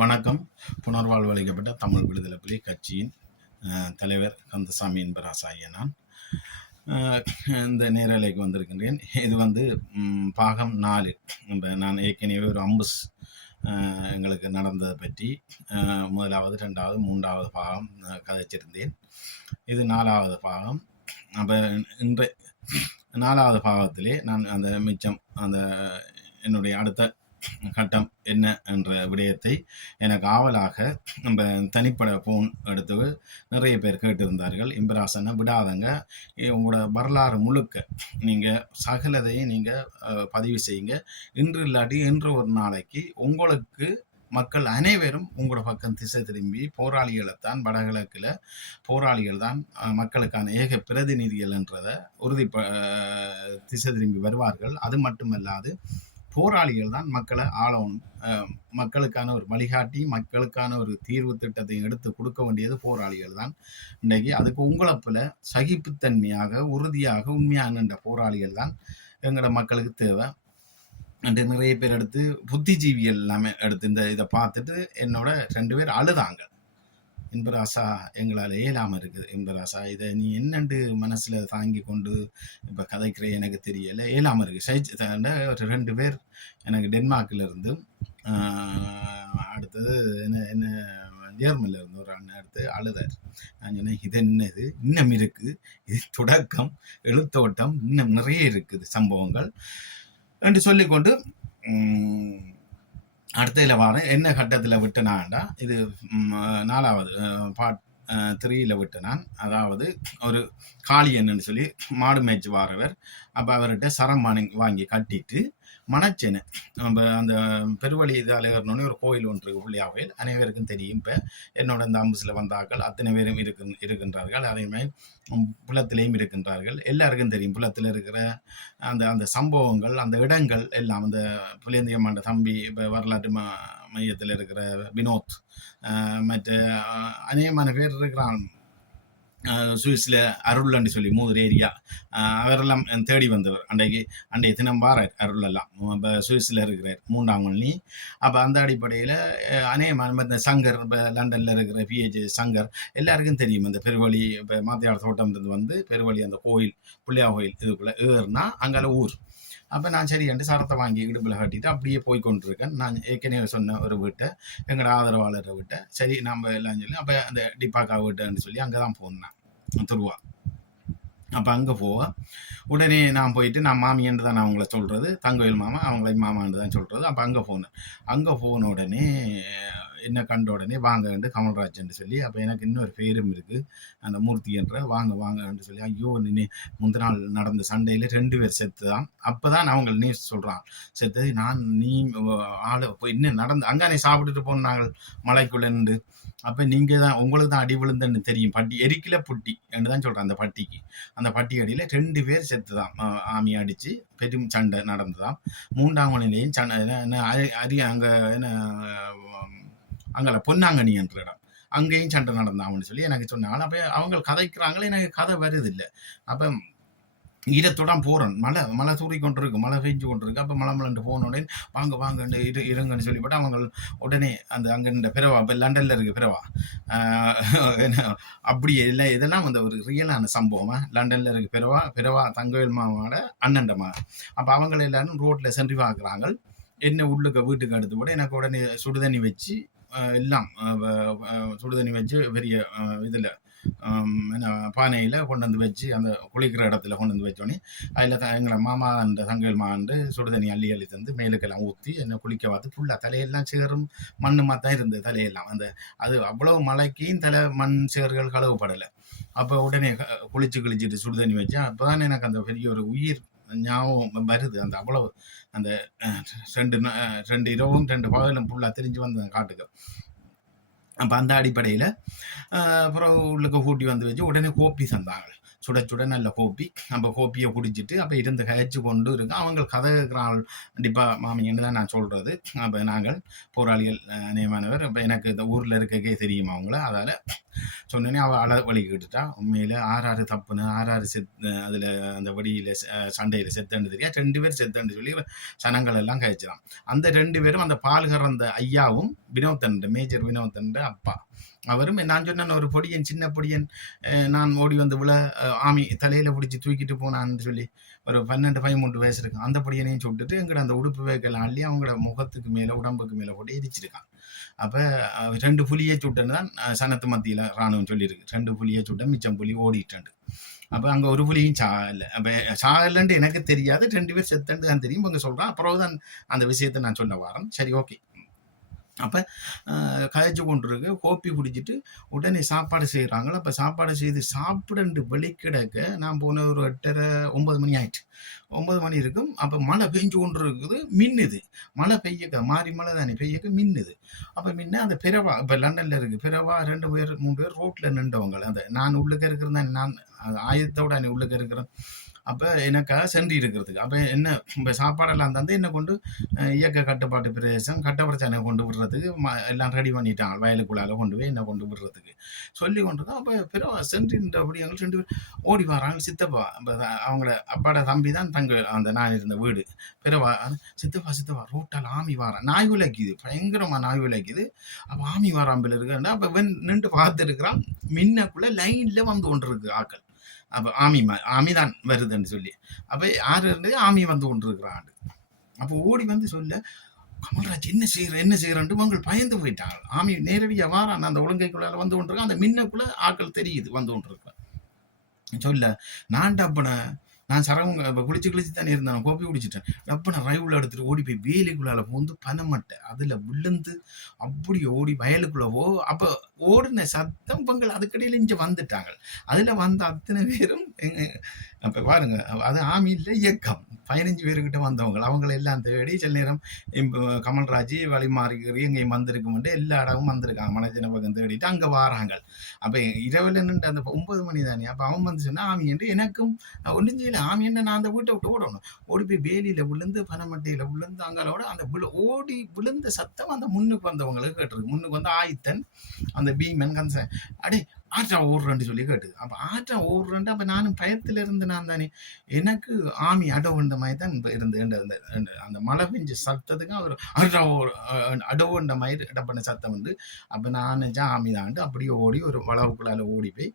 வணக்கம். புனர்வாழ்வு அளிக்கப்பட்ட தமிழ் விடுதலை புலி கட்சியின் தலைவர் கந்தசாமி என்பராசா ஆகிய நான் இந்த நேரலைக்கு வந்திருக்கின்றேன். இது பாகம் 4. நான் ஏற்கனவே ஒரு அம்புஸ் எங்களுக்கு நடந்ததை பற்றி 1வது 2வது 3வது பாகம் கதைச்சிருந்தேன். இது 4வது பாகம். அப்போ இன்று 4வது பாகத்திலே நான் அந்த மிச்சம் என்னுடைய அடுத்த கட்டம் என்ன என்ற விடயத்தை எனக்கு ஆவலாக நம்ம தனிப்பட ஃபோன் எடுத்து நிறைய பேர் கேட்டிருந்தார்கள். இம்பராசனை விடாதங்க, உங்களோட வரலாறு முழுக்க நீங்கள் சகலதையும் நீங்கள் பதிவு செய்யுங்க. இன்று இல்லாட்டி இன்று ஒரு நாளைக்கு உங்களுக்கு மக்கள் அனைவரும் உங்களோட பக்கம் திசை திரும்பி போராளிகளைத்தான், வடகிழக்கில் போராளிகள் தான் மக்களுக்கான ஏக பிரதிநிதிகள் என்றதை திசை திரும்பி வருவார்கள். அது மட்டுமல்லாது போராளிகள் தான் மக்களை ஆளணும், மக்களுக்கான ஒரு வழிகாட்டி, மக்களுக்கான ஒரு தீர்வு திட்டத்தை எடுத்து கொடுக்க வேண்டியது போராளிகள் தான். இன்றைக்கு அதுக்கு உங்களப்பில் சகிப்புத்தன்மையாக உறுதியாக உண்மையான போராளிகள் தான் எங்களோட மக்களுக்கு தேவை. அன்று நிறைய பேர் எடுத்து புத்திஜீவிகள் எல்லாமே எடுத்து இதை பார்த்துட்டு என்னோட 2 பேர் அழுதாங்க. இன்பராசா, எங்களால் இயலாமல் இருக்குது இன்பராசா, இதை நீ என்னண்டு மனசில் தாங்கி கொண்டு இப்போ கதைக்கிற எனக்கு தெரியலை, இயலாமல் இருக்குது. ஒரு 2 பேர் எனக்கு டென்மார்க்கில் இருந்து, அடுத்தது என்ன ஜெர்மனில் இருந்து ஒரு அண்ணன் எடுத்து அழுதார். நான் சொன்னேன், இது என்னது, இன்னும் இருக்குது, இது தொடக்கம், எழுத்தோட்டம், இன்னும் நிறைய இருக்குது சம்பவங்கள் என்று சொல்லிக்கொண்டு அடுத்த வார என்ன கட்டத்தில் விட்டனான்டா, இது 4வது பார்ட் 3ல் விட்டு நான். அதாவது ஒரு காளி என்னன்னு சொல்லி மாடு மேய்ச்சி வாரவர். அப்போ அவர்கிட்ட சரம் வாங்கி கட்டிட்டு மணச்சேனை நம்ம அந்த பெருவழி இதால் ஏறணுன்னு ஒரு கோயில் ஒன்று புள்ளியாவில் அனைவருக்கும் தெரியும். இப்போ என்னோட இந்த அம்புசில் வந்தாக்கள் அத்தனை பேரும் இருக்கின்றார்கள். அதேமாதிரி புலத்திலையும் இருக்கின்றார்கள். எல்லாருக்கும் தெரியும் புலத்தில் இருக்கிற அந்த சம்பவங்கள், அந்த இடங்கள் எல்லாம். அந்த புலியந்தியம்மாண்ட தம்பி, இப்போ வரலாற்று மையத்தில் இருக்கிற வினோத், மற்ற அநேகமான பேர் இருக்கிறான். சுவிஸில் அருள்ன்னு சொல்லி 3 ஏரியா, அவரெல்லாம் தேடி வந்தவர். அன்றைய தினம் வாரார் அருள் எல்லாம். இப்போ சுவிஸில் இருக்கிறார் 3ஆம் மணி. அப்போ அந்த அடிப்படையில் அநேகமான சங்கர், இப்போ லண்டனில் இருக்கிற பிஹெச் சங்கர் எல்லாருக்கும் தெரியும். அந்த பெருவழி, இப்போ மாத்தியார் தோட்டம் வந்து பெருவழி அந்த கோயில், பிள்ளையா கோயில் இதுக்குள்ளே ஏறுனா அங்கே ஊர். அப்போ நான் சரியாண்டு சரத்தை வாங்கி இடுப்பில் கட்டிட்டு அப்படியே போய் கொண்டிருக்கேன். நான் ஏற்கனவே சொன்ன ஒரு வீட்டை, எங்களோட ஆதரவாளரை விட்டை, சரி நம்ம எல்லாம் சொல்லி அப்போ அந்த டிப்பாக்கா வீட்டைன்னு சொல்லி அங்கே தான் போனேன், துருவா. அப்போ அங்கே உடனே நான் போயிட்டு, நான் மாமியன்று தான் நான் அவங்கள சொல்கிறது, தங்கவேல் மாமா, அவங்கள மாமான்னு தான் சொல்கிறது. அப்போ அங்கே போனேன். அங்கே போன உடனே என்ன கண்ட உடனே வாங்கன்னு கமல்ராஜ்ன்னு சொல்லி, அப்போ எனக்கு இன்னொரு பேரும் இருக்குது, அந்த மூர்த்தி என்ற வாங்கன்னு சொல்லி, ஐயோ நீ முந்தின நாள் நடந்த சண்டையில் 2 பேர் செத்து தான். அப்போ தான் அவங்க நியூஸ் சொல்கிறான் செத்து. நீ ஆள் இப்போ இன்னும் நடந்து அங்கே சாப்பிட்டுட்டு போனாங்க மலைக்குள்ளே நின்று. அப்போ நீங்கள் தான், உங்களுக்கு தான் அடி விழுந்துன்னு தெரியும், பட்டி எரிக்கல புட்டி என்று தான் சொல்கிறேன். அந்த பட்டி அடியில் 2 பேர் செத்து தான், ஆமி அடித்து பெரும் சண்டை நடந்துதான். 3ஆம் மணிலையும் சண்டை அங்கே என்ன அங்கே பொன்னாங்கண்ணி என்ற இடம், அங்கேயும் சண்டை நடந்தாங்கன்னு சொல்லி எனக்கு சொன்னாங்க. அப்போ அவங்க கதைக்கிறாங்களே, எனக்கு கதை வருது இல்லை. அப்போ ஈரத்துடன் போகிறேன், மழை தூறி கொண்டிருக்கு, மழை பெஞ்சு கொண்டிருக்கு. அப்போ மலமலன்ட்டு போன உடனே வாங்கன்னு இருங்கன்னு சொல்லிவிட்டு அவங்க உடனே அங்கே இந்த பிறவா, இப்போ லண்டனில் இருக்குது பிறவா, அப்படி இல்லை. இதெல்லாம் ஒரு ரியலான சம்பவம். லண்டனில் இருக்குது பிறவா தங்கவேல் மாமாவோட அண்ணன் மகன். அப்போ அவங்கள எல்லாரும் ரோட்டில் சென்று பார்க்குறாங்க. என்ன உள்ளுக்க வீட்டுக்கு அடுத்து கூட எனக்கு உடனே சுடுதண்ணி வச்சு எல்லாம் சுடுதண்ணி வச்சு பெரிய இதில் என்ன பானையில் கொண்டு வந்து வச்சு, அந்த குளிக்கிற இடத்துல கொண்டு வந்து வச்சோடனே அதில் எங்களை மாமா அந்த தங்கவேல் மாண்டு சுடுதண்ணி அள்ளி தந்து மேலுக்கெல்லாம் ஊற்றி என்னை குளிக்க பார்த்து ஃபுல்லாக தலையெல்லாம் சேரும் மண்ணுமா தான் இருந்தது தலையெல்லாம். அது அவ்வளவு மழைக்கும் மண் சேர்கள் கழுவப்படலை. அப்போ உடனே குளிச்சுட்டு சுடுதண்ணி வச்சேன். அப்போ தான் எனக்கு அந்த பெரிய ஒரு உயிர் ஞாபகம் வருது. அந்த அவ்வளவு அந்த 2 இரவும் 2 பகலும் ஃபுல்லாக தெரிஞ்சு வந்த காட்டுக்கு. அப்போ அந்த அடிப்படையில் அப்புறம் உள்ளுக்கு கூட்டி வந்து வச்சு உடனே கோப்பி தந்தாங்க. சுட சுட நல்ல கோப்பி. அப்போ கோப்பியை குடிச்சிட்டு அப்போ இருந்து கழிச்சு கொண்டு இருக்கு அவங்க கதை இருக்கிறாள். கண்டிப்பாக மாமின்னு தான் நான் சொல்கிறது. அப்போ நாங்கள் போராளிகள் நியமானவர். இப்போ எனக்கு இந்த ஊரில் இருக்கக்கே தெரியுமா அவங்கள. அதால் சொன்னோன்னே அவள் வலிக்கிட்டுட்டா. உண்மையில் ஆறாறு தப்புன்னு ஆறாறு அதில் அந்த வடியில் சண்டையில் செத்துன்னு தெரியா 2 பேர் செத்துன்னு சொல்லி சனங்கள் எல்லாம் கழிச்சிடான். அந்த 2 பேரும் அந்த பால் கறந்த ஐயாவும் வினோத்தன் மேஜர் வினோத்தன் அப்பா அவரும். நான் சொன்னேன் ஒரு பொடியன் சின்ன பொடியன் நான் ஓடி வந்து விழ ஆமி தலையில் பிடிச்சி தூக்கிட்டு போனான்னு சொல்லி ஒரு 12-13 வயசு இருக்கு. அந்த பொடியனையும் சுட்டுட்டு எங்கட அந்த உடுப்பு வேக்கெல்லாம் அள்ளி அவங்களோட முகத்துக்கு மேலே உடம்புக்கு மேலே போட்டு எரிச்சிருக்கான். அப்போ 2 புலியை சுட்டுன்னு தான் சனத்து மத்தியில் ராணுவம் சொல்லியிருக்கு. 2 புலியை சுட்ட மிச்சம் புலி ஓடிட்டு. அப்போ அங்கே ஒரு புலியும் சாகலை. அப்போ சாகலைன்ட்டு எனக்கு தெரியாது. 2 பேர் செத்துன்னு தான் தெரியும். இவங்க சொல்கிறான். அப்புறம் தான் அந்த விஷயத்தை நான் சொல்ல வரேன். சரி, ஓகே. அப்போ கழிச்சு கொண்டு இருக்கு. கோப்பி குடிச்சிட்டு உடனே சாப்பாடு செய்கிறாங்களோ. அப்போ சாப்பாடு செய்து சாப்பிடண்டு வெளிக்கிடக்க நான் போன ஒரு 8:30-9 மணி ஆயிடுச்சு. 9 மணி இருக்கும். அப்போ மழை பெஞ்சு கொண்டு இருக்குது. மின்னுது. மழை பெய்யக்க மாறி மழை தானே பெய்யக்க மின்னுது. அப்போ முன்ன அந்த பிறவா இப்போ லண்டனில் இருக்குது. பிறவா 2 பேர் 3 பேர் ரோட்டில் நின்றவங்க. அந்த நான் உள்ளுக்க இருக்கிறேன். நான் ஆயத்தோட நீ உள்ளுக்க இருக்கிறேன். அப்போ எனக்காக சென்று இருக்கிறதுக்கு அப்போ என்ன இப்போ சாப்பாடெல்லாம் தந்து என்னை கொண்டு இயக்க கட்டுப்பாட்டு பிரதேசம் கட்டப்பிரச்சனை கொண்டு விடுறதுக்கு எல்லாம் ரெடி பண்ணிட்டாங்க. வயலுக்குள்ளால கொண்டு போய் என்ன கொண்டு விடுறதுக்கு சொல்லி கொண்டு அப்போ பிறகு சென்றுன்றபடி எங்களுக்கு 2 பேர் ஓடி வராங்க. சித்தப்பா இப்போ அவங்களோட அப்பாட தம்பி தான் தங்க அந்த நான் இருந்த வீடு. பிறவா சித்தப்பா ரோட்டால் ஆமி வாரான். நாய் விளைக்குது, பயங்கரமாக நாய் விளைக்குது. அப்போ ஆமி வாராம்பில் இருக்குன்னா அப்போ நின்று பார்த்துருக்குறான். மின்னக்குள்ளே லைனில் வந்து கொண்டு இருக்கு ஆக்கள். அப்போ ஆமி தான் வருதுன்னு சொல்லி அப்போ யார் இருந்தது ஆமி வந்து கொண்டு இருக்கிறான். அப்போ ஓடி வந்து சொல்ல கமல்ராஜ் என்ன செய்யறன்ட்டு அவங்க பயந்து போயிட்டாங்க. ஆமி நேரடியாக வாரான். அந்த ஒழுங்கைக்குள்ளால வந்து கொண்டிருக்கான். அந்த மின்னக்குள்ள ஆக்கள் தெரியுது வந்து கொண்டிருக்கான். சொல்ல நான் டப்பனை நான் சரவங்க இப்போ குளிச்சு தானே இருந்தேன். கோப்பி குடிச்சிட்டேன். டப்பனை ரைவில் எடுத்துட்டு ஓடி போய் வேலிக்குள்ளால பூந்து பனமட்டை அதில் விழுந்து அப்படி ஓடி வயலுக்குள்ள அப்போ ஓடின சத்தம் பொங்கல் அதுக்கடையில் இங்கே வந்துட்டாங்க. அதில் வந்த அத்தனை பேரும் அப்போ பாருங்க அது ஆமி இல்லை இயக்கம் 15 பேருக்கிட்ட வந்தவங்க. அவங்கள எல்லாம் தேடி சில நேரம் கமல்ராஜ் வழி மாறிக்கிறி எங்கேயும் வந்திருக்கும்ட்டு எல்லா இடமும் வந்திருக்காங்க. மலைஜன பக்கம் தேடிட்டு அங்கே வாராங்க. அப்போ இரவில் நின்று அந்த 9 மணி தானே. அப்போ அவன் வந்து சொன்னா ஆமி என்று எனக்கும் ஒன்றும் செய்யல. ஆமி என்ன நான் அந்த வீட்டை விட்டு ஓடணும். ஓடி போய் வேலியில் விழுந்து பனமட்டையில் விழுந்து அங்காலோட அந்த ஓடி விழுந்த சத்தம் அந்த முன்னுக்கு வந்தவங்களுக்கு கேட்டிருக்கு. முன்னுக்கு வந்து ஆயித்தன் அந்த பீமன் கன்ச அடே ஆற்றா ஓடுறேன்னு சொல்லி கேட்டுது. அப்போ ஆற்றா ஓடுறேன்ட்டு அப்போ நானும் பயத்தில் இருந்து நான் தானே எனக்கு ஆமி அடவுண்ட மாதிரி தான் இருந்து அந்த மழை பெஞ்ச சத்தத்துக்கு அவர் அடவுண்ட மாதிரி இடப்பண்ண சத்தம் வந்து அப்போ நான் ஆமி தான்ட்டு அப்படியே ஓடி ஒரு வளவுக்குள்ளால ஓடி போய்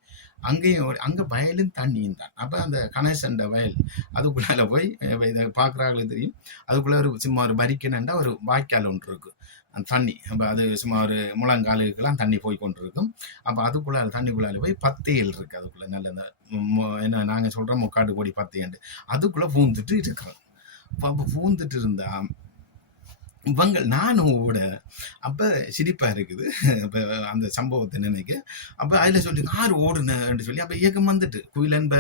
அங்கேயும் அங்கே வயலும் தண்ணியும் தான். அப்போ அந்த கணேசண்ட வயல் அதுக்குள்ளால போய் இதை பார்க்குறாங்களே தெரியும். அதுக்குள்ளே ஒரு சும்மா ஒரு பரிக்கணுண்டா ஒரு வாய்க்கால் ஒன்று இருக்குது. அந்த தண்ணி அப்போ அது சும்மா ஒரு முழங்காலுக்கெல்லாம் தண்ணி போய் கொண்டு இருக்கும். அப்போ அதுக்குள்ளால தண்ணிக்குள்ளால போய் பத்தையல் இருக்குது. அதுக்குள்ளே நல்ல என்ன நாங்கள் சொல்கிறோம் முக்காட்டு கோடி பத்தையண்டு அதுக்குள்ளே பூந்துட்டு இருக்கிறோம். அப்போ பூந்துட்டு இருந்தா இவங்க நானும் ஓட அப்போ சிரிப்பாக இருக்குது. அப்போ அந்த சம்பவத்தை நினைக்க அப்போ அதில் சொல்லி ஆறு ஓடுனு சொல்லி அப்போ இயக்கம் வந்துட்டு குயிலன் இப்போ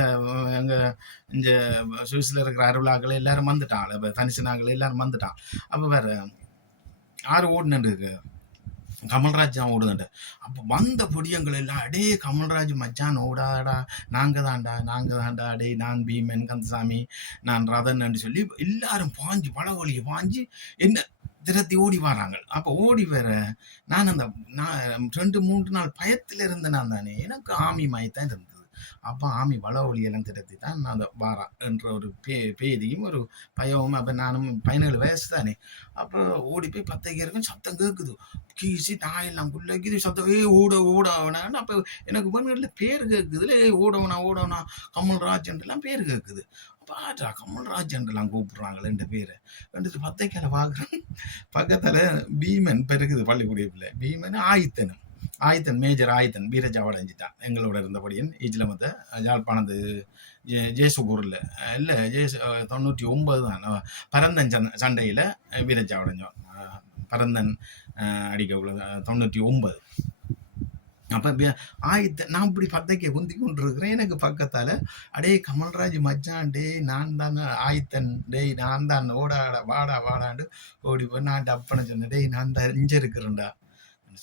எங்கள் இந்த சுவிஸில் இருக்கிற அருளாக்கள் எல்லாரும் வந்துட்டான். இப்போ தனிசனாக்கள் எல்லாரும் வந்துட்டான். அப்போ வேறு ஆறு ஓடுனு இருக்கு. கமல்ராஜ் தான் ஓடுதுன்ட்டு. அப்போ வந்த பொடியங்கள் எல்லாம் அடே கமல்ராஜ் மச்சான் ஓடாடா நாங்கள் தான்டா அடே நான் பீமன் கந்தசாமி நான் ரதன்னு சொல்லி எல்லாரும் பாஞ்சு பழவழியை பாஞ்சு என்ன திரத்தி ஓடி வராங்க. அப்போ ஓடி வர நான் அந்த 2-3 நாள் பயத்தில் இருந்தேன். நான் தானே எனக்கு ஆமி மாய்த்தான் இருந்தது. அப்போ ஆமி வளவழியெல்லாம் திரத்தி தான் நான் அந்த வாரா என்ற ஒரு பேதியும் ஒரு பயமும். அப்போ நானும் 17 வயசு தானே. அப்போ ஓடி போய் 10 இருக்கும் சத்தம் கேட்குது. கீசி நாயெல்லாம் குள்ளக்கிது சத்தம் ஓடவனான்னு. அப்போ எனக்கு பெண்களில் பேர் கேட்குதுல ஓடவனா கமல்ராஜ்லாம் பேர் கேட்குது. அப்போ ஆற்றா கமல்ராஜ்லாம் கூப்பிட்றாங்களே என்ற பேரை வந்துட்டு 10 பார்க்குறேன். பக்கத்தில் பீமன் பெருகுது பள்ளிக்கூடிய பிள்ளை. பீமன் ஆயித்தன் மேஜர் ஆயித்தன் வீரஜாவோட அஞ்சிட்டான். எங்களோட இருந்தபடியன் ஈஜிலமத்தை யாழ்ப்பாணத்து ஜேசுகூரில் இல்லை 99 தான் பரந்தன் சண்டையில் வீரஜாவடைஞ்சோம். பரந்தன் அடிக்கக்குள்ள 99. அப்போ நான் இப்படி 10 குந்தி கொண்டு இருக்கிறேன். எனக்கு பக்கத்தால் அடே கமல்ராஜ் மச்சான் டே நான் தான் ஆயித்தன் டேய் நான் தான் வாடாண்டு ஓடி போய் நான் டப்பனை சொன்னேன் டேய் நான் தான் இங்கே இருக்கிறேன்டா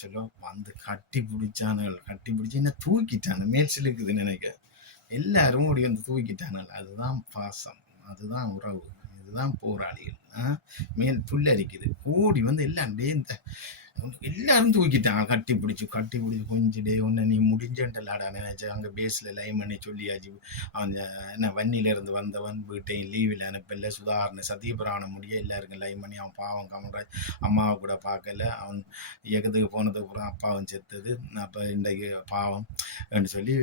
சொல்ல வந்து கட்டி பிடிச்சி என்ன தூக்கிட்டானு மேல் சிலுக்குதுன்னு நினைக்க எல்லாரும் ஓடி வந்து தூக்கிட்டாங்க. அதுதான் பாசம், அதுதான் உறவு, இதுதான் போராளிகள். மேல் புல்லரிக்குது. ஓடி வந்து எல்லாம் இந்த எல்லாரும் தூக்கிட்டான். கட்டி பிடிச்சி கொஞ்சம் டே ஒன்று நீ முடிஞ்சண்டலாடா நினைச்ச. அங்கே பேஸில் லைன் பண்ணி சொல்லியாச்சு. அவன் என்ன வன்னியிலேருந்து வந்தவன் வீட்டையும் லீவில் அனுப்பல. சுதாரண சத்தியபுராணம் முடிய எல்லாருக்கும் லைன் பண்ணி அவன் பாவம் கமன்ராஜ் அம்மாவை கூட பார்க்கல. அவன் இயக்கத்துக்கு போனதுக்கு அப்புறம் அப்பாவும் செத்தது. அப்போ இன்றைக்கு பாவம் என்று சொல்லி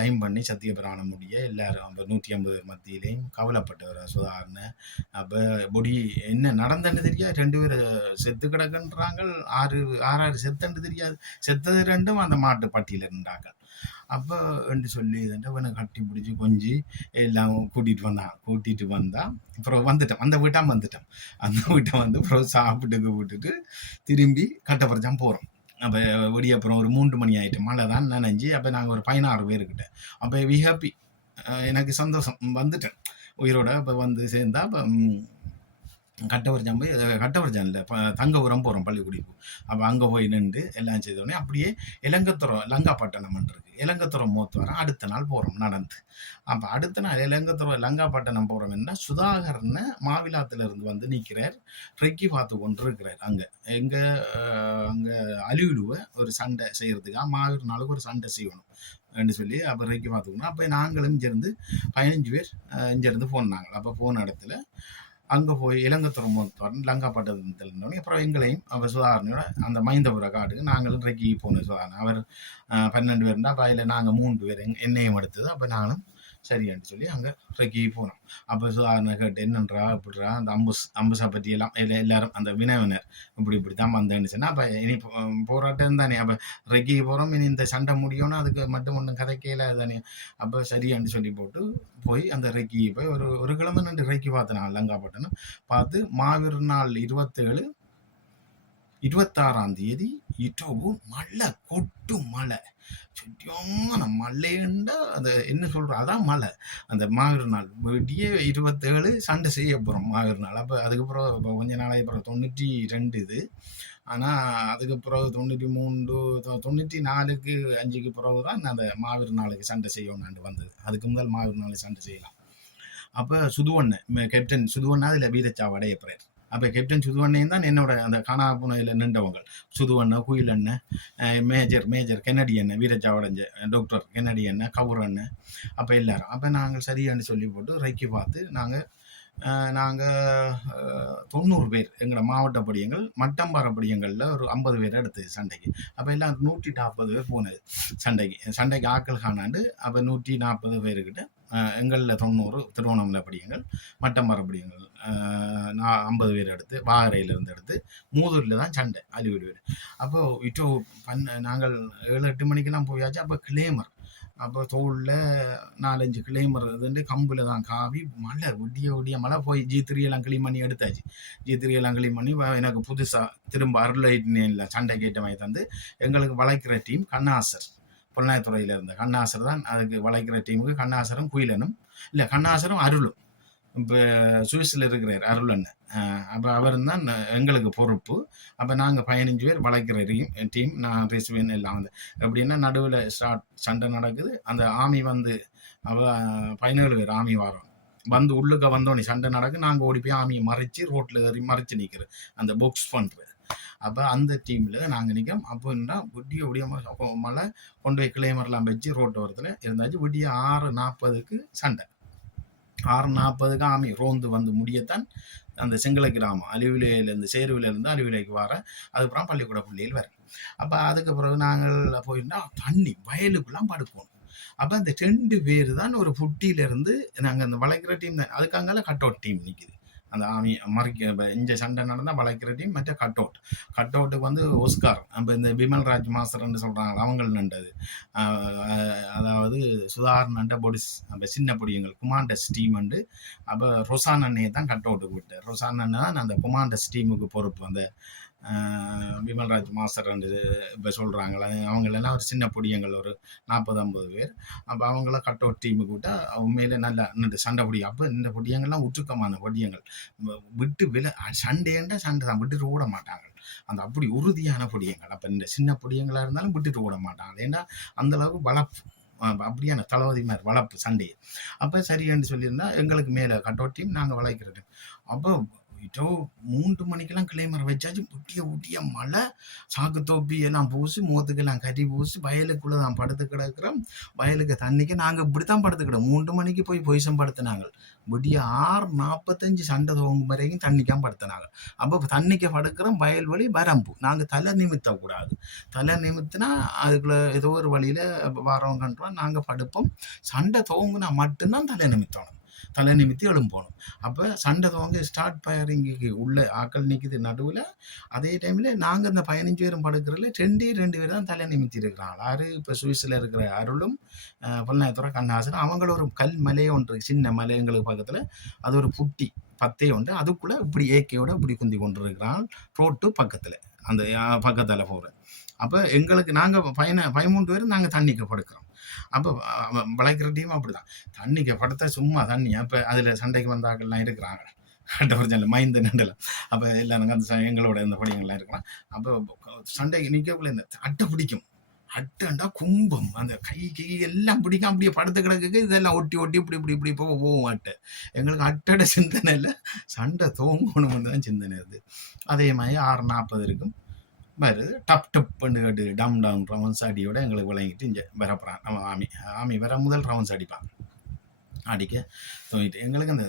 லைன் பண்ணி சத்தியபுராணம் முடிய எல்லாரும் அப்போ 150 மத்தியிலையும் கவலைப்பட்டவர் சுதாரண. அப்போ பொடி என்ன நடந்தன்னு தெரியாது. 2 பேர் செத்து கிடக்குன்றாங்க. 6 செத்தண்டு தெரியாது. செத்தது 2ம் அந்த மாட்டு பட்டியல இருந்தாங்க. அப்போ என்று சொல்லி இவனை கட்டி பிடிச்சி கொஞ்சி எல்லாம் கூட்டிட்டு வந்தா அப்புறம் வந்துட்டோம். அந்த வீட்டை வந்து அப்புறம் சாப்பிட்டுக்கு விட்டுட்டு திரும்பி கட்டப்பறச்சான் போகிறோம். அப்போ வெடி அப்புறம் ஒரு 3 மணி ஆகிட்டு மழை தான் நனைஞ்சி. அப்போ நாங்கள் ஒரு 16 பேருக்கிட்ட. அப்போ வி ஹாப்பி, எனக்கு சந்தோஷம், வந்துட்டேன் உயிரோட. அப்போ வந்து சேர்ந்தா அப்போ கட்டவர்ஜான் இல்லை தங்கபுரம் போகிறோம் பள்ளிக்குடிக்கு. அப்போ அங்கே போய் நின்று எல்லாம் செய்தோடனே அப்படியே இலங்கத்துறம் லங்காப்பட்டினம் இருக்குது. இலங்கத்துறம் மூத்துவரம் அடுத்த நாள் போகிறோம் நடந்து. அப்போ அடுத்த நாள் இலங்கத்துறம் லங்காப்பட்டினம் போகிறோம்னா சுதாகரனை மாவிலாத்திலிருந்து வந்து நிற்கிறார். ரெக்கி பார்த்து கொண்டு இருக்கிறார். அங்கே அழிவிடுவ ஒரு சண்டை செய்கிறதுக்காக மாவீர் நாளுக்கு ஒரு சண்டை செய்யணும் அப்படின்னு சொல்லி அப்போ ரெக்கி பார்த்துக்கணும். அப்போ நாங்களும் இங்கேருந்து 15 பேர் இங்கேருந்து போனாங்க. அப்போ போன இடத்துல அங்கே போய் இலங்கத்துறம் லங்காப்பட்டினத்தில் இருந்தோடனே அப்புறம் எங்களையும் அவர் சுதாரணையோட அந்த மைந்தபுர காட்டுக்கு நாங்களும் ரெக்கி போனோம். சுதாரணை அவர் 12 பேர் இருந்தால் அப்போ அதில் நாங்கள் 3 பேர் என்னையும் எடுத்தது. அப்போ நானும் சரியான்னு சொல்லி அங்கே ரெக்கி போனோம். அப்போ சுதாரணை கேட்டு என்னன்றா இப்படிறா அந்த அம்புசா பற்றியெல்லாம் எல்லாரும் அந்த வினவினர் இப்படி தான் வந்தேன்னு சொன்னால் அப்போ இனி போராட்டம் தானே. அப்போ ரெக்கிக்கு போகிறோம், இனி இந்த சண்டை முடியும்னா அதுக்கு மட்டும் ஒன்றும் கதைக்கையில தானே. அப்போ சரியான்னு சொல்லி போட்டு போய் அந்த ரெக்கியை போய் ஒரு கிழமை நின்று ரெக்கி பார்த்தேன். லங்காப்பட்டினம் பார்த்து மாவீர் நாள் 26ஆம் தேதி இரவு மழை, கொட்டு மழை, சுற்றியான மழைண்டா அது என்ன சொல்கிறோம் அதான் மழை. அந்த மாவீர் நாள் விடிய 27 சண்டை செய்ய போகிறோம் மாவீர் நாள். அப்போ அதுக்கப்புறம் இப்போ கொஞ்ச நாளைக்கு அப்புறம் 92 இது. ஆனால் அதுக்கு பிறகு 93 94க்கு 5க்கு பிறகு தான் அந்த மாவீர் நாளுக்கு சண்டை செய்யணும்னு வந்தது. அதுக்கு முதல் மாவீர் நாளுக்கு சண்டை செய்யலாம். அப்போ சுதுவண்ணன் கேப்டன் சுதுவண்ணா அதில் வீரச்சாவு அடையப்படுறார். அப்போ கேப்டன் சுதுவண்ணையும் தான் என்னோட அந்த காணாப்புனையில் நின்றவங்க. சுதுவண்ணன், குயிலண்ணன், மேஜர் கென்னடி அண்ணன், வீரச்சாவடைஞ்ச டாக்டர் கென்னடி அண்ணன், கவுர் அண்ணன், அப்போ எல்லாரும். அப்போ நாங்கள் சரியானு சொல்லி போட்டு ரெக்கி பார்த்து நாங்கள் 90 பேர் எங்களோட மாவட்ட படியங்கள் மட்டம்பாறை படியங்களில் ஒரு 50 பேர் எடுத்தது சண்டைக்கு. அப்போ எல்லாம் 140 பேர் போனது சண்டைக்கு ஆக்கள் காணாண்டு. அப்போ 140 பேருக்கிட்ட எங்களில் 90 திருவண்ணாமலை படியங்கள், மட்டம்பாறை படியங்கள் 50 பேர் எடுத்து வாகரையிலேருந்து எடுத்து மூதூரில் தான் சண்டை அழிவிடு பேர். அப்போ நாங்கள் 7-8 மணிக்கெல்லாம் போயாச்சு. அப்போ கிளேமர், அப்போ தோளில் 4-5 கிளைமர் இதுண்டு கம்பில் தான் காவி மழை விடிய மழை போய் G3 எல்லாம் கிளீன் பண்ணி எடுத்தாச்சு. G3 எல்லாம் கிளீன் பண்ணி எனக்கு புதுசாக திரும்ப அருளைட்டில் சண்டை கேட்ட மாதிரி தந்து எங்களுக்கு வளைக்கிற டீம் கண்ணாசர், பொள்ளாயத்துறையில் இருந்த கண்ணாசர் தான் அதுக்கு வளைக்கிற டீமுக்கு. கண்ணாசரும் குயிலனும் இல்லை, கண்ணாசரும் அருளும் இப்போ சுவிஸில் இருக்கிறார் அருளன். அப்போ அவர் தான் எங்களுக்கு பொறுப்பு. அப்போ நாங்கள் 15 பேர் வளைக்கிற டீம், நான் ரிஸ்வின் எல்லாம் வந்து எப்படின்னா நடுவில் சண்டை நடக்குது. அந்த ஆமி வந்து 17 பேர் ஆமி வரோம் வந்து உள்ளுக்க வந்தோடனே சண்டை நடக்கு. நாங்கள் ஓடி போய் ஆமியை மறைச்சி ரோட்டில் ஏறி மறைச்சி நிற்கிறது அந்த பாக்ஸ் பண்ணுறது. அப்போ அந்த டீமில் நாங்கள் நிற்கிறோம். அப்போன்னா விடிய அப்போ மழை கொண்டு போய் கிளைமர்லாம் வச்சு ரோட்டு ஓரத்தில் இருந்தாச்சு. விடிய 6:40க்கு சண்டை. 6:40க்கு ஆமி ரோந்து வந்து முடியத்தான் அந்த செங்கலை கிராமம் அழிவிலேருந்து சேருவிலேருந்து அழிவிலைக்கு வர. அதுக்கப்புறம் பள்ளிக்கூட பிள்ளைகள் வர. அப்போ அதுக்கு பிறகு நாங்கள் போயிருந்தா தண்ணி வயலுக்குலாம் படுப்போம். அப்போ அந்த 2 பேர் தான் ஒரு புட்டியிலேருந்து நாங்கள் அந்த வளைக்கிற டீம் தான். அதுக்காக கட் அவுட் டீம் நிற்கிது. அந்த ஆமி மறைக்க இஞ்ச சண்டை நடந்தால் வளைக்கிற டீம், மற்ற கட் அவுட்டுக்கு வந்து ஒஸ்கார். அப்போ இந்த பிமல்ராஜ் மாஸ்டர்ன்னு சொல்கிறாங்க அவங்க நண்டது. அதாவது சுதார் நண்ட பொடிஸ் அப்போ சின்ன பொடியங்கள் குமாண்டஸ் டீம் உண்டு. அப்போ ரொசான் அண்ணையை தான் கட் அவுட்டுக்கு விட்டார். ரொசான் அண்ணன் தான் அந்த குமாண்டஸ் டீமுக்கு பொறுப்பு. அந்த விமல்ராஜ் மாஸ்டர் இப்போ சொல்கிறாங்களே அவங்களெல்லாம் ஒரு சின்ன பொடியங்கள் ஒரு 40-50 பேர். அப்போ அவங்கள கட் அவுட் டீமுக்கு விட்டால் உண்மையிலே நல்லா நின்று சண்டை பொடியும். அப்போ இந்த பொடியங்கள்லாம் உற்றுக்கமான பொடியங்கள் விட்டு சண்டைன்ற சண்டை தான் விட்டுட்டு ஓட மாட்டாங்க. அந்த அப்படி உறுதியான பொடியங்கள். அப்போ இந்த சின்ன பொடியங்களாக இருந்தாலும் விட்டுட்டு ஓட மாட்டாங்க. ஏன்னா அந்தளவுக்கு வளர்ப்பு அப்படியான தளபதி மாதிரி வளர்ப்பு சண்டையை. அப்போ சரின்னு சொல்லியிருந்தா எங்களுக்கு மேலே கட்டோட்டியும் நாங்கள் வளைக்கிறது. அப்போ இதோ 3 மணிக்கெல்லாம் கிளைமர் வச்சாச்சு. ஊட்டிய ஊட்டிய மழை, சாக்கு தொப்பி எல்லாம் பூசி, முகத்துக்கெல்லாம் கறி பூசி, வயலுக்குள்ளே தான் படுத்து கிடக்கிறோம். வயலுக்கு தண்ணிக்கு நாங்கள் இப்படி தான் படுத்துக்கிட்டோம். 3 மணிக்கு போய் பொய்சம் படுத்தினாங்க. விடிய 6:45 சண்டை துவங்கும் வரைக்கும் தண்ணிக்கான் படுத்தினாங்க. அப்போ தண்ணிக்கு படுக்கிறோம். வயல்வெளி வரம்பு. நாங்கள் தலை நிமித்தக்கூடாது. தலை நிமித்தினா அதுக்குள்ள ஏதோ ஒரு வழியில் வாரம் கண்டுவோம். நாங்கள் படுப்போம். சண்டை துவங்குனா மட்டும்தான் தலை நிமித்தணும். தலை நிமித்தி எழும்போணும். அப்போ சண்டை துவங்க ஸ்டார்ட் ஃபயரிங்குக்கு உள்ள ஆக்கள் நிற்குது நடுவில். அதே டைமில் நாங்கள் இந்த 15 பேரும் படுக்கிறதுல 2 பேர் தான் தலை நிமித்தி இருக்கிறாங்க. யாரு இப்போ சுவிஸில் இருக்கிற அருளும் பொன்னாயத்துறை கண்ணாசன். அவங்கள ஒரு கல் மலையை ஒன்று, சின்ன மலை எங்களுக்கு பக்கத்தில், அது ஒரு புட்டி பத்தே உண்டு. அதுக்குள்ளே இப்படி ஏக்கையோட இப்படி குந்தி கொண்டு இருக்கிறாங்க ரோட்டு பக்கத்தில், அந்த பக்கத்தில் போகிற. அப்போ எங்களுக்கு நாங்கள் 13 பேரும் நாங்கள் தண்ணிக்கு படுக்கிறோம். அப்போ வளைக்கிற டீம் அப்படிதான் தண்ணிக்கு படுத்த சும்மா தண்ணி. அப்போ அதில் சண்டைக்கு வந்தாக்கள்லாம் இருக்கிறாங்க கட்டவர்ஜனில் மைந்த நண்டலாம். அப்போ எல்லாரும் அந்த எங்களோட இந்த படிகள்லாம் இருக்கலாம். அப்போ சண்டைக்கு நிற்கக்குள்ள இந்த அட்டை பிடிக்கும். அட்டண்டா கும்பம், அந்த கை எல்லாம் பிடிக்கும். அப்படியே படுத்து கிடக்கு. இதெல்லாம் ஒட்டி ஒட்டி இப்படி இப்படி இப்படி போவோம் அட்டை. எங்களுக்கு அட்டோட சிந்தனை இல்லை, சண்டை தோங்கணும்னு தான் சிந்தனை இருக்குது. அதே மாதிரி 6:40 இருக்கும் வருது. டப் டப்புன்னு கேட்டு டம் டவுன் ரவுண்ட்ஸ் அடியோட எங்களுக்கு விளங்கிட்டு இங்கே வரப்போகிறான். நம்ம ஆமி வர முதல் ரவுண்ட்ஸ் அடிப்பான். அடிக்க தூங்கிட்டு எங்களுக்கு அந்த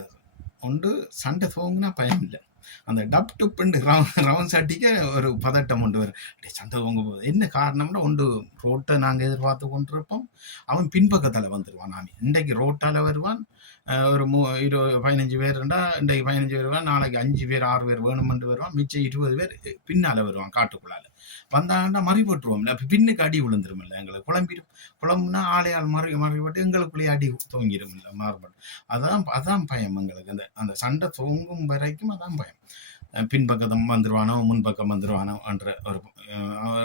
ஒன்று சண்டை தோங்குனா பயம் இல்லை. அந்த டப் டுப்புண்டு ரவுண்ட்ஸ் அடிக்க ஒரு பதட்டம் கொண்டு வரும். சண்டை தோங்க போகுது. என்ன காரணம்னா, ஒன்று ரோட்டை நாங்கள் எதிர்பார்த்து கொண்டிருப்போம். அவன் பின்பக்கத்தால் வந்துடுவான். ஆமி இன்றைக்கு ரோட்டால் வருவான். ஒரு 15 பேர் இருந்தால் இன்றைக்கு 15 பேர் வருவான். நாளைக்கு 5 பேர் 6 பேர் வேணுமென்று வருவான். மிச்சம் 20 பேர் பின்னால் வருவான். காட்டுக்குள்ளால் வந்தாங்கன்னா மறிபட்டுருவோம்ல. அப்போ பின்னுக்கு அடி விழுந்துருமில்ல. எங்களுக்கு குழம்பிடும். குழம்புனா ஆளையால் மறிபட்டு எங்களுக்குள்ளேயே அடி தோங்கிடும் இல்லை, மாறுபடும். அதான் பயம் எங்களுக்கு. அந்த சண்டை தோங்கும் வரைக்கும் அதான் பயம். பின்பக்கம் வந்துடுவானோ முன்பக்கம் வந்துடுவானோ என்ற ஒரு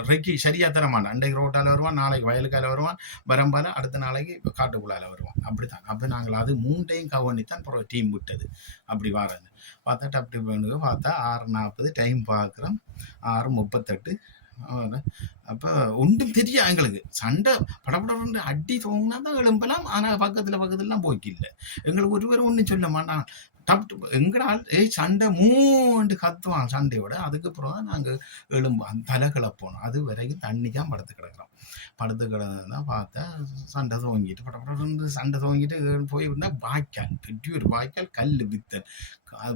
ரெக்கி சரியாக தரமாட்டான். அன்றைக்கு ரோட்டால் வருவான், நாளைக்கு வயலுக்கால வருவான், வரம்பால அடுத்த நாளைக்கு இப்போ காட்டுக்குள்ளால் வருவான். அப்படித்தான். அப்போ நாங்கள் அது 3டையும் கவனித்தான் அப்புறம் டீம் விட்டது. அப்படி வாரது பார்த்தா டப் பண்ணுங்க. பார்த்தா 6:40 டைம் பார்க்குறோம். 6:38. அப்போ ஒன்றும் தெரியா எங்களுக்கு. சண்டை படப்பட அடி தோங்கினா தான் எழும்பலாம். ஆனால் பக்கத்துலாம் போய்க்கில்லை. எங்களுக்கு ஒருவரும் ஒன்றும் சொல்ல மாட்டான். எங்கடால் சண்டை மூண்டு கத்துவான் சண்டையோட. அதுக்கப்புறம் தான் நாங்கள் எழும்போம், தலை கிளப்போனோம். அது வரைக்கும் தண்ணிக்கான் படுத்து கிடக்கிறோம். படுத்து கிடந்தான் பார்த்தா சண்டை துவங்கிட்டு படப்பட சண்டை துவங்கிட்டு போய் இருந்தால் வாய்க்கால், பெரிய ஒரு வாய்க்கால், கல் வித்தல்.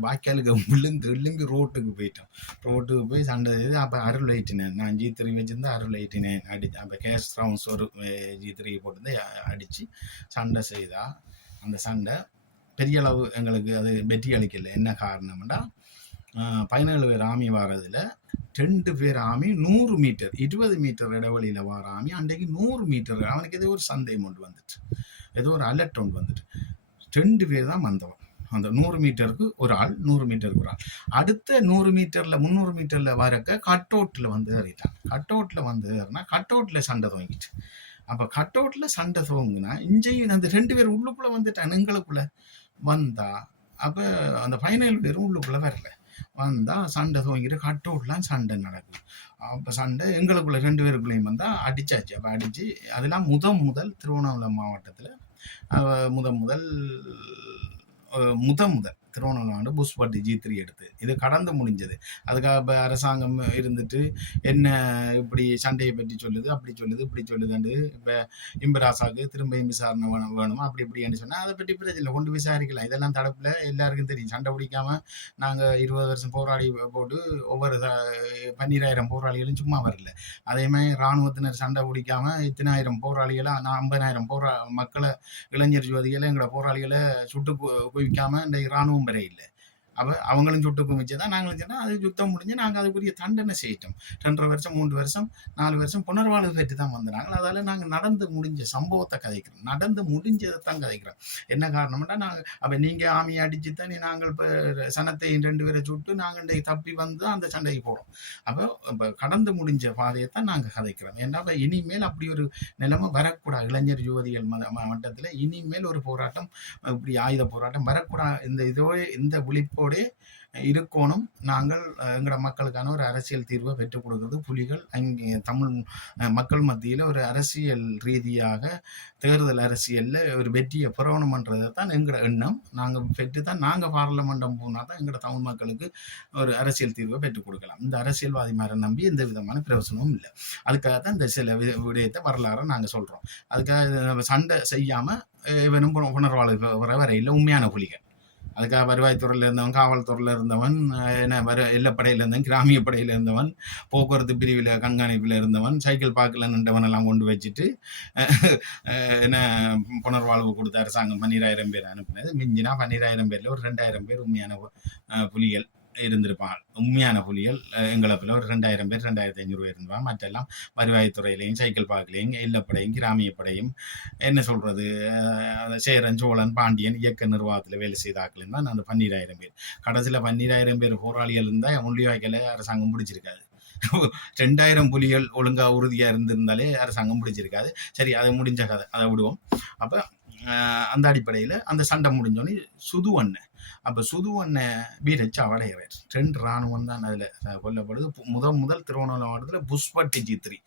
வாய்க்காலுக்கு விழுந்து ரோட்டுக்கு போயிட்டோம். ரோட்டுக்கு போய் சண்டை. அப்போ அருள் ஐட்டினேன் நான் G3 வச்சுருந்தா அருள் ஐட்டினேன் அடிச்சு. அப்போ கேஷ் ரவுண்ட்ஸ் ஒரு G3 போட்டு அடித்து சண்டை செய்தா. அந்த சண்டை பெரிய அளவு எங்களுக்கு அது வெற்றி அளிக்கல. என்ன காரணம்னா, 17 பேர் ஆமி வாரதில் 2 பேர் ஆமி 100 மீட்டர் 20 மீட்டர் இடைவெளியில் வார ஆமி அன்றைக்கு 100 மீட்டர். அவனுக்கு ஏதோ ஒரு சந்தேகம் ஒன்று வந்துட்டு, ஏதோ ஒரு அலர்ட் ஒன்று வந்துட்டு. 2 பேர் தான் வந்தவன். அந்த 100 மீட்டருக்கு ஒரு ஆள், 100 மீட்டருக்கு ஒரு ஆள். அடுத்த 100 மீட்டரில் 300 மீட்டரில் வரக்க கட் அவுட்டில் வந்து ஏறிட்டான். கட் அவுட்டில் வந்து ஏறினா கட் அவுட்டில் சண்டை துவங்கிட்டு. அப்போ கட் அவுட்டில் சண்டை துவங்குனா இஞ்சையும் அந்த 2 பேர் உள்ளுக்குள்ளே வந்துட்டான். எங்களுக்குள்ளே வந்தா. அப்போ அந்த 17 பேரும் உள்ளுக்குள்ளே வரல. வந்தால் சண்டை துவங்கிட்டு கட் அவுட்லாம் சண்டை நடக்குது. அப்போ சண்டை எங்களுக்குள்ளே 2 பேருக்குள்ளேயும் வந்தால் அடித்தாச்சு. அப்போ அடித்து அதெல்லாம் முதல் திருவண்ணாமலை மாவட்டத்தில் முதல் திருவண்ணாமலை புஷ்பட்டி G3 எடுத்து இது கடந்து முடிஞ்சது. அதுக்காக இப்போ அரசாங்கம் இருந்துட்டு என்ன இப்படி சண்டையை பற்றி சொல்லுது, அப்படி சொல்லுது, இப்படி சொல்லுதுண்டு. இப்போ இம்பராசாவுக்கு திரும்பியும் விசாரணை வேணுமா அப்படி இப்படின்னு சொன்னால் அதை பற்றி பிரச்சனை கொண்டு விசாரிக்கலாம். இதெல்லாம் தடுப்பில் எல்லாருக்கும் தெரியும். சண்டை பிடிக்காமல் நாங்கள் 20 வருஷம் போராடி போட்டு ஒவ்வொரு 12,000 போராளிகளும் சும்மா வரல. அதே மாதிரி இராணுவத்தினர் சண்டை பிடிக்காமல் இத்தனை ஆயிரம் போராளிகளை 50,000 மக்களை இளைஞர் ஜோதிகளை எங்களோட போராளிகளை சுட்டு குவிக்காமல் இந்த இராணுவம் வரை இல்லை. அப்போ அவங்களும் சுட்டு குமிச்சு தான் நாங்களும் சொன்னால் அது யுத்தம் முடிஞ்சு நாங்கள் அதுக்குரிய தண்டனை செய்யிட்டோம். 2.5 வருஷம் 3 வருஷம் 4 வருஷம் புனர்வாழ்வு பெற்று தான் வந்தாங்க. அதால் நாங்கள் நடந்து முடிஞ்ச சம்பவத்தை கதைக்கிறோம், நடந்து முடிஞ்சதை தான் கதைக்கிறோம். என்ன காரணம்னா, நாங்கள் அப்போ நீங்கள் ஆமியை அடித்து தான் நாங்கள் இப்போ சனத்தை 2 பேரை சுட்டு நாங்கள் தப்பி வந்து அந்த சண்டைக்கு போகிறோம். அப்போ இப்போ கடந்து முடிஞ்ச பாதையை தான் நாங்கள் கதைக்கிறோம். ஏன்னா இப்போ இனிமேல் அப்படி ஒரு நிலைமை வரக்கூடாது. இளைஞர் யுவதிகள் மட்டத்தில் இனிமேல் ஒரு போராட்டம், இப்படி ஆயுத போராட்டம் வரக்கூடாது. இந்த விழிப்போட எங்களோட இருக்கணும். நாங்கள் எங்களோட மக்களுக்கான ஒரு அரசியல் தீர்வை பெற்றுக் கொடுக்கிறது புலிகள் அங்கே தமிழ் மக்கள் மத்தியில் ஒரு அரசியல் ரீதியாக தேர்தல் அரசியலில் ஒரு வெற்றியை பெறணுமன்றது தான் எங்களோட எண்ணம். நாங்கள் பெற்று தான் நாங்கள் பார்லமெண்டம் போனால் தான் எங்களோட தமிழ் மக்களுக்கு ஒரு அரசியல் தீர்வை பெற்றுக் கொடுக்கலாம். இந்த அரசியல்வாதி மாதிரி நம்பி எந்த விதமான பிரயோசனமும் இல்லை. அதுக்காக தான் இந்த சில விடயத்தை வரலாறு நாங்கள் சொல்கிறோம். அதுக்காக சண்டை செய்யாமல் இவனும் புனர்வாழ்வு வரையில் உண்மையான புலிகள். அதுக்காக வருவாய்த்துறையில் இருந்தவன், காவல்துறையில் இருந்தவன், என்ன எல்லப்படையில் இருந்தவன், கிராமிய படையில் இருந்தவன், போக்குவரத்து பிரிவில் கண்காணிப்பில் இருந்தவன், சைக்கிள் பார்க்கில் நின்றவன் எல்லாம் கொண்டு வச்சுட்டு என்ன புனர்வாழ்வு கொடுத்த அரசாங்கம் 12,000 பேர் அனுப்பினது. மிஞ்சினா 12,000 பேரில் ஒரு 2,000 பேர் உண்மையான புலிகள் இருந்திருப்பாங்க. உண்மையான புலிகள் எங்களப்பில் ஒரு 2,000 பேர் 2,500 பேர் இருந்திருப்பாங்க. மற்றெல்லாம் வருவாய்த்துறையிலையும் சைக்கிள் பார்க்கலையும் எல்லப்படையும் கிராமிய படையும் என்ன சொல்றது சேரன் சோழன் பாண்டியன் இயக்க நிர்வாகத்தில் வேலை செய்தாக்கள் தான் அந்த 12,000 பேர். கடைசியில் 12,000 பேர் போராளிகள் இருந்தால் முள்ளிவாய்க்கல அரசாங்கம் பிடிச்சிருக்காது. 2,000 புலிகள் ஒழுங்கா உறுதியா இருந்திருந்தாலே அரசாங்கம் பிடிச்சிருக்காது. சரி, அதை முடிஞ்ச கதை, அதை விடுவோம். அப்ப அந்த அடிப்படையில் அந்த சண்டை முடிஞ்சோடனே சுதுவண்ண அப்போ சுதுவண்ண வீரச்சாவடையவர் 2 இராணுவம் தான் அதில் கொல்லப்படுது. முதல் திருவண்ணாமலை மாவட்டத்தில் புஷ்பட்டி ஜித்ரி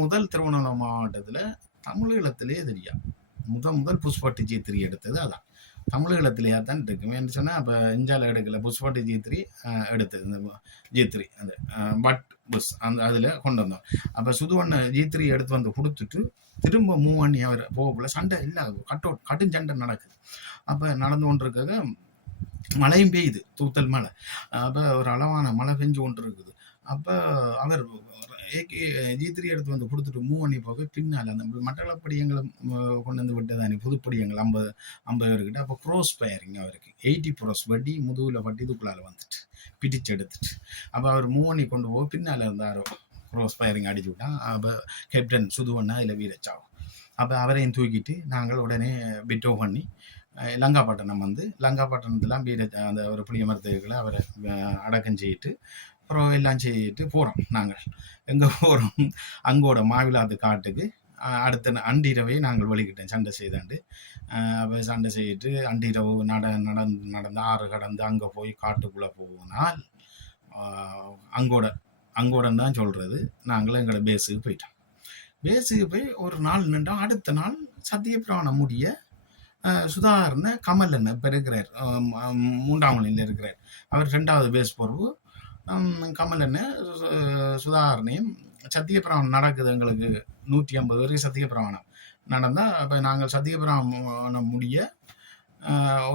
முதல் திருவண்ணாமலை மாவட்டத்தில் தமிழீழத்திலே தெரியா முதல் புஷ்பட்டி ஜித்ரி எடுத்தது அதான் தமிழீழத்திலேயே தான் இருக்குமே என்ன சொன்னால். அப்போ இஞ்சால எடுக்கல புஷ்பட்டி ஜித்ரி எடுத்தது இந்த ஜித்ரி அந்த பட் புஷ் அந்த அதில் கொண்டு வந்தோம். அப்போ சுதுவண்ண ஜித்ரி எடுத்து வந்து கொடுத்துட்டு திரும்ப மூவ் பண்ணி அவர் போகக்குள்ள சண்டை இல்லை, கடும் சண்டை நடக்குது. அப்போ நடந்து கொண்டிருக்க மழையும் பெய்யுது, தூத்தல் மழை. அப்போ ஒரு அளவான மழை பெஞ்சு கொண்டு இருக்குது. அப்போ அவர் ஜித்ரி எடுத்து வந்து கொடுத்துட்டு மூவ் பண்ணி போக பின்னால் அந்த மட்டளப்படியங்களை கொண்டு வந்து விட்டதானே புதுப்படியங்கள் 50 பேர்கிட்ட. அப்போ க்ரோஸ் பயரிங் அவருக்கு 80 ப்ரோஸ் வட்டி முதுகில் வட்டி இதுக்குள்ளால் வந்துட்டு பிடிச்சு எடுத்துட்டு. அப்போ அவர் மூவ் பண்ணி கொண்டு போக பின்னால் இருந்தாரோ க்ரோஸ் பயரிங் அடிச்சு விட்டான். அப்போ கேப்டன் சுதுவண்ணா அதில் வீரச்சாவும். அப்போ அவரையும் தூக்கிட்டு நாங்கள் உடனே பிட்டோ பண்ணி லங்காப்பட்டினம் வந்து லங்காப்பட்டினத்துலாம் அந்த ஒரு புளிய மருத்துவர்களை அவரை அடக்கம் செய்யிட்டு அப்புறம் எல்லாம் செய்யிட்டு போகிறோம். நாங்கள் எங்கே போகிறோம், அங்கோட மாவிலாது காட்டுக்கு அடுத்த அண்டிரவை நாங்கள் வழிகிட்டேன் சண்டை செய்தாண்டு. அப்போ சண்டை செய்யிட்டு அண்டிரவு நடந்து ஆறு கடந்து அங்கே போய் காட்டுக்குள்ளே போனால் அங்கோடன் தான் சொல்கிறது. நாங்கள் எங்களோட பேஸுக்கு போயிட்டோம். பேஸுக்கு போய் ஒரு நாள் நின்றோம். அடுத்த நாள் சத்தியபிராணம் முடிய சுதாகரனை கமலன் இப்போ இருக்கிறார், 3ஆம் நிலையில் இருக்கிறார். அவர் 2வது பேஸ் பொறுப்பு. கமலன்னு சுதாகரனையும் சத்தியபிராமணம் நடக்குது. எங்களுக்கு 150 வரைக்கும் சத்தியபிராமணம் நடந்தால் அப்போ நாங்கள் சத்தியபிராமணம் முடிய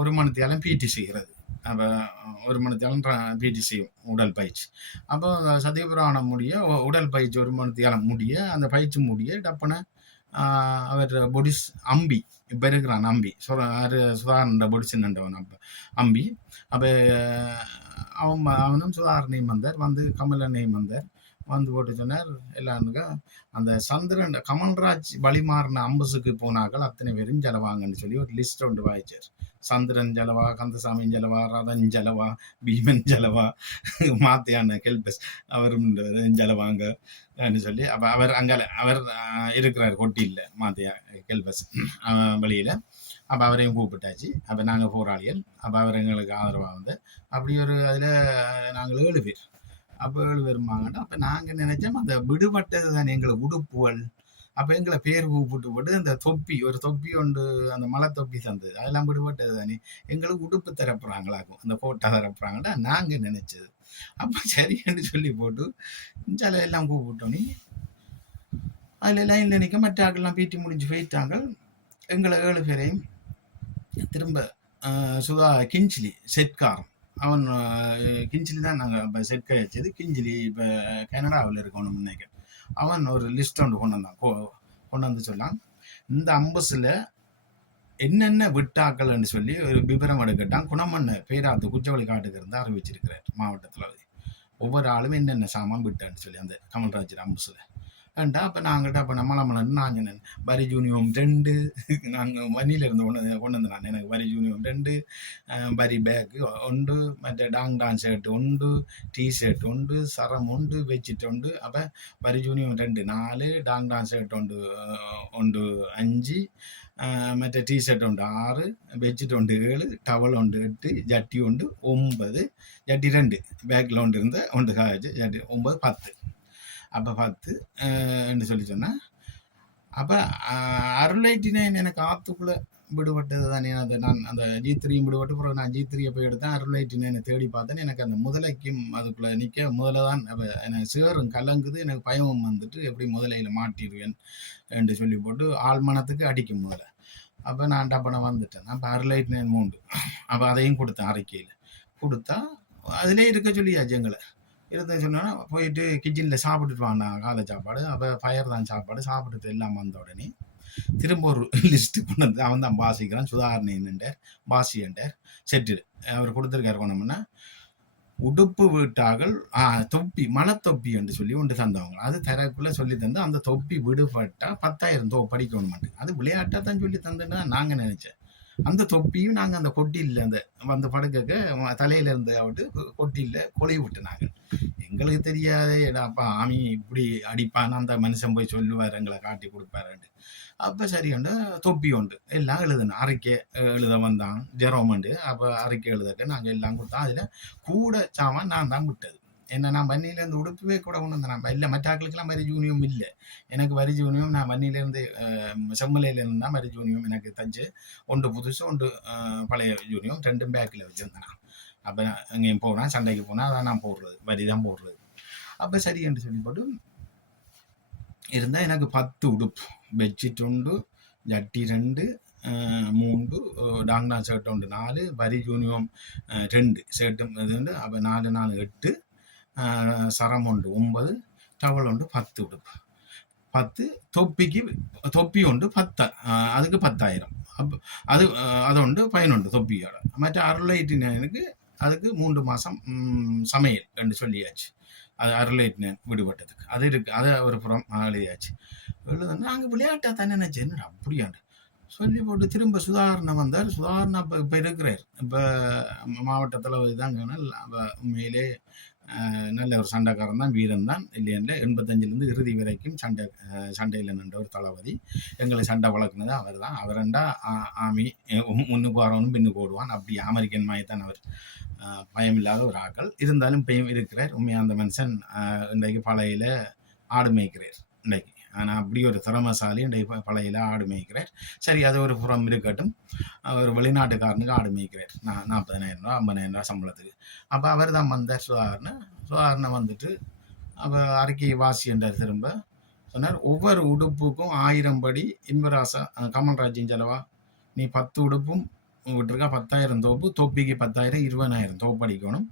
1 மணித்தியாலம் பிடி செய்கிறது. அப்போ 1 மணித்தியாலம் பிடி செய்யும் உடல் பயிற்சி. அப்போ சத்தியபிராமணம் முடிய உடல் பயிற்சி 1 மணித்தியாலம் முடிய அந்த பயிற்சி முடிய டப்புன அவர் பொடிஸ் அம்பி இப்போ இருக்கிறான். அம்பி சுதாகரன் பொடிஸ் நின்றவன் அப்போ அம்பி. அப்போ அவனும் சுதாகரனையும் வந்தார், வந்து கமலனையும் வந்தார், வந்து போட்டு சொன்னார் எல்லாருக்கும் அந்த சந்திரன் கமல்ராஜ் வழிமாறின அம்பசுக்கு போனாக்கள் அத்தனை பேரும் ஜலவாங்கன்னு சொல்லி ஒரு லிஸ்ட் ஒன்று வாய்ச்சார். சந்திரன் ஜலவா, கந்தசாமி ஜலவா, ரதன் ஜலவா, பீமன் ஜலவா, மாத்தியான கெல்பஸ் அவரும் ஜலவாங்க சொல்லி. அப்போ அவர் அங்கே அவர் இருக்கிறார் கொட்டியில் மாத்தியா கெல்பஸ் வழியில். அப்போ அவரையும் கூப்பிட்டாச்சு. அப்போ நாங்கள் போராளிகள். அப்போ அவர் எங்களுக்கு ஆதரவாக வந்து அப்படி ஒரு அதில் நாங்கள் 7 பேர். அப்போ 7 பேருமாங்கட்டா. அப்போ நாங்கள் நினைச்சோம் அந்த விடுபட்டது தானே எங்களுக்கு உடுப்புகள். அப்போ எங்களை பேர் கூப்பிட்டு போட்டு அந்த தொப்பி ஒரு தொப்பி ஒன்று அந்த மலை தொப்பி தந்தது அதெல்லாம் விடுபட்டது தானே எங்களுக்கு உடுப்பு தரப்புறாங்களாக்கும், அந்த கோட்டை தரப்புறாங்கடா நாங்கள் நினைச்சது. அப்போ சரின்னு சொல்லி போட்டு சில எல்லாம் கூப்பிட்டோன்னே அதில் லைனில் நிற்க மற்ற ஆக்கெல்லாம் பீட்டி முடிஞ்சு போயிட்டாங்க. எங்களை 7 பேரையும் திரும்ப சுதா கிஞ்சிலி செட்காரன் அவன் கிஞ்சிலி தான் நாங்கள் இப்போ செட்கை வச்சது. கிஞ்சிலி இப்போ கனடாவில் இருக்கணும் நினைக்கிறேன். அவன் ஒரு லிஸ்ட் ஒன்று கொண்டு வந்து சொன்னான். இந்த அம்பஸில் என்னென்ன விட்டாக்கள்னு சொல்லி ஒரு விவரம் எடுக்கட்டான். குணமண்ண பேராத்து குச்சவழி காட்டுக்கு இருந்து அறிவிச்சிருக்கிறார் மாவட்டத்தில். ஒவ்வொரு ஆளும் என்னென்ன சாமான் விட்டான்னு சொல்லி அந்த கமல்ராஜ் அம்பஸில் ஏன்டா அப்போ நாங்கள்ட்ட அப்போ நம்மளம்மலன்னு நான் சொன்னேன் வரி ஜூனியம் 2 நாங்கள் வன்னியில இருந்து கொண்டு வந்து நான் எனக்கு வரி ஜூனியம் 2 வரி பேக்கு உண்டு மற்ற டாங் ஷர்ட் உண்டு டீ-ஷர்ட் உண்டு சரம் உண்டு பெட்ஷீட் உண்டு அப்போ வரி ஜூனியம் 2 4 டாங் ஷர்ட் உண்டு உண்டு 5 മറ്റേ ടീഷർട്ട് ഉണ്ട് 6 ബെഡ്ഷീറ്റ് ഉണ്ട് 7 ടവൽ ഉണ്ട് 8 ജട്ടി ഉണ്ട് 9 ജട്ടി 2 பேக்ரவுண்ட் இருந்து ஒன்று காய்ச்சி ஜட்டி 9 10 அப்போ 10 என்று சொல்லி சொன்னேன். அப்போ அருளைட்டினேன் எனக்கு ஆற்றுக்குள்ளே விடுபட்டது தானே. அதை நான் அந்த G3 விடுபட்டு பிறகு நான் G3 போய் எடுத்தேன். அருளைட்டினேனை தேடி பார்த்தேன். எனக்கு அந்த முதலைக்கும் அதுக்குள்ளே நிற்க முதல்ல தான் அப்போ எனக்கு சேரும் கலங்குது. எனக்கு பயமும் வந்துட்டு எப்படி முதலையில் மாட்டிடுவேன் என்று சொல்லி போட்டு ஆழ்மனத்துக்கு அடிக்கும் முதல்ல. அப்போ நான் டப்பனை வந்துட்டேன். அப்போ அருளைட்டினேன் 3 அப்போ அதையும் கொடுத்தேன் அறிக்கையில் கொடுத்தா அதிலே இருக்க சொல்லியாச்சு எங்களை இருந்த சொன்னோன்னா போயிட்டு கிச்சனில் சாப்பிட்டுட்டு வாங்க காலை சாப்பாடு. அப்போ ஃபயர் தான் சாப்பாடு சாப்பிட்டுட்டு எல்லாம் வந்த உடனே திரும்ப ஒரு லிஸ்ட்டு கொண்டு வந்து அவன் தான் பாசிக்கிறான் சுதாரணேன்ட்டார் பாசியன்ட்டார் செட்டு அவர் கொடுத்துருக்காரு. கொண்டோம்னா உடுப்பு வீட்டார்கள் தொப்பி மலை தொப்பி என்று சொல்லி ஒன்று தந்தவங்க அது தரக்குள்ளே சொல்லி தந்து அந்த தொப்பி விடுபட்டா 10,000 படிக்கணும். அது விளையாட்டாக தான் சொல்லி தந்துன்னா நாங்கள் நினைச்சேன். அந்த தொப்பியும் நாங்கள் அந்த கொட்டியில் அந்த வந்து படுக்க தலையில இருந்து ஆகிட்டு கொட்டியில் கொலை விட்டு நாங்கள் எங்களுக்கு தெரியாதே அப்பா ஆமி இப்படி அடிப்பான்னு அந்த மனுஷன் போய் சொல்லுவார் எங்களை காட்டி கொடுப்பாருண்டு. அப்போ சரி உண்டு தொப்பி உண்டு எல்லாம் எழுதணும் அறிக்கை எழுத வந்தான் ஜெரோம் உண்டு. அப்போ அறிக்கை எழுதட்டு நாங்கள் எல்லாம் கொடுத்தோம். அதில் கூட சாமான் நான் தான் விட்டது. என்ன நான் வன்னியிலேருந்து உடுப்பவே கூட கொண்டு வந்தேன். நான் இல்லை மற்றாக்களுக்கெல்லாம் வரி ஜூனியம் இல்லை. எனக்கு வரி ஜூனியம் நான் வன்னியிலேருந்து செம்மலையிலேருந்து தான் வரி ஜூனியம் எனக்கு தச்சு ஒன்று புதுசு ஒன்று பழைய ஜூனியம் 2 பேக்கில் வச்சுருந்தேன். அப்போ எங்கேயும் போனால் சண்டைக்கு போனால் அதான் நான் போடுறது வரி தான் போடுறது. அப்போ சரி என்று சொல்லி போட்டு இருந்தால் எனக்கு 10 உடுப்பு பெட்ஷீட் உண்டு ஜட்டி 2 3 டாங்டா ஷர்ட் உண்டு 4 வரி ஜூனியம் 2 ஷர்ட்டும் இது உண்டு. அப்போ 4 4 8 சரம் உண்டு 9 டவல் உண்டு 10 உடுப்பு 10 தொப்பிக்கு தொப்பி உண்டு 10 அதுக்கு 10,000. அப்போ அது உண்டு 11 தொப்பியோட. மற்ற அருளைட்டினனுக்கு அதுக்கு 3 மாதம் சமையல் என்று சொல்லியாச்சு. அது அருளைட்டினன் விடுபட்டதுக்கு அது இருக்கு. அதை ஒரு புறம் எழுதியாச்சு. எழுதுனா நாங்கள் விளையாட்டாக தானே நினச்சேன் என்னடா அப்படியாண்டு சொல்லி போட்டு திரும்ப சுதாரணம் வந்தார். சுதாரணம் இப்போ இருக்கிறார். இப்போ மாவட்ட தளபதி தான் உண்மையிலே நல்ல ஒரு சண்டைக்காரன் தான் வீரன் தான் இல்லையா. 85லேருந்து இறுதி வரைக்கும் சண்டையில் நின்ற ஒரு தளபதி. எங்களை சண்டை வளர்க்குனது அவர் தான். அவரண்டா ஆமி முன்னுக்கு வரவனும் பின்னுக்கு ஓடுவான். அப்படி அமெரிக்கன் மாயத்தான் அவர். பயமில்லாத ஒரு ஆக்கள் இருந்தாலும் பயம் இருக்கிறார். உண்மையாக அந்த மனுஷன் இன்றைக்கு பழையில ஆடு மேய்க்கிறார் இன்றைக்கு. ஆனால் அப்படி ஒரு திறமசாலி இன்றைக்கு பழையில ஆடு மேய்க்கிறார். சரி அது ஒரு புறம் இருக்கட்டும். ஒரு வெளிநாட்டுக்காரனுக்கு ஆடு மேய்க்கிறார் 40,000 ரூபா 50,000 ரூபா சம்பளத்துக்கு. அப்போ அவர் தான் வந்தார் சுதாரணை வந்துட்டு அப்போ அறிக்கையை வாசி என்றார். திரும்ப சொன்னார் ஒவ்வொரு உடுப்புக்கும் 1000 படி இன்பராசா கமல்ராஜின் செலவா நீ 10 உடுப்பும் விட்டுருக்கா 10,000 தோப்பு தொப்பிக்கு 10,000 20,000 தோப்பு அடிக்கணும்.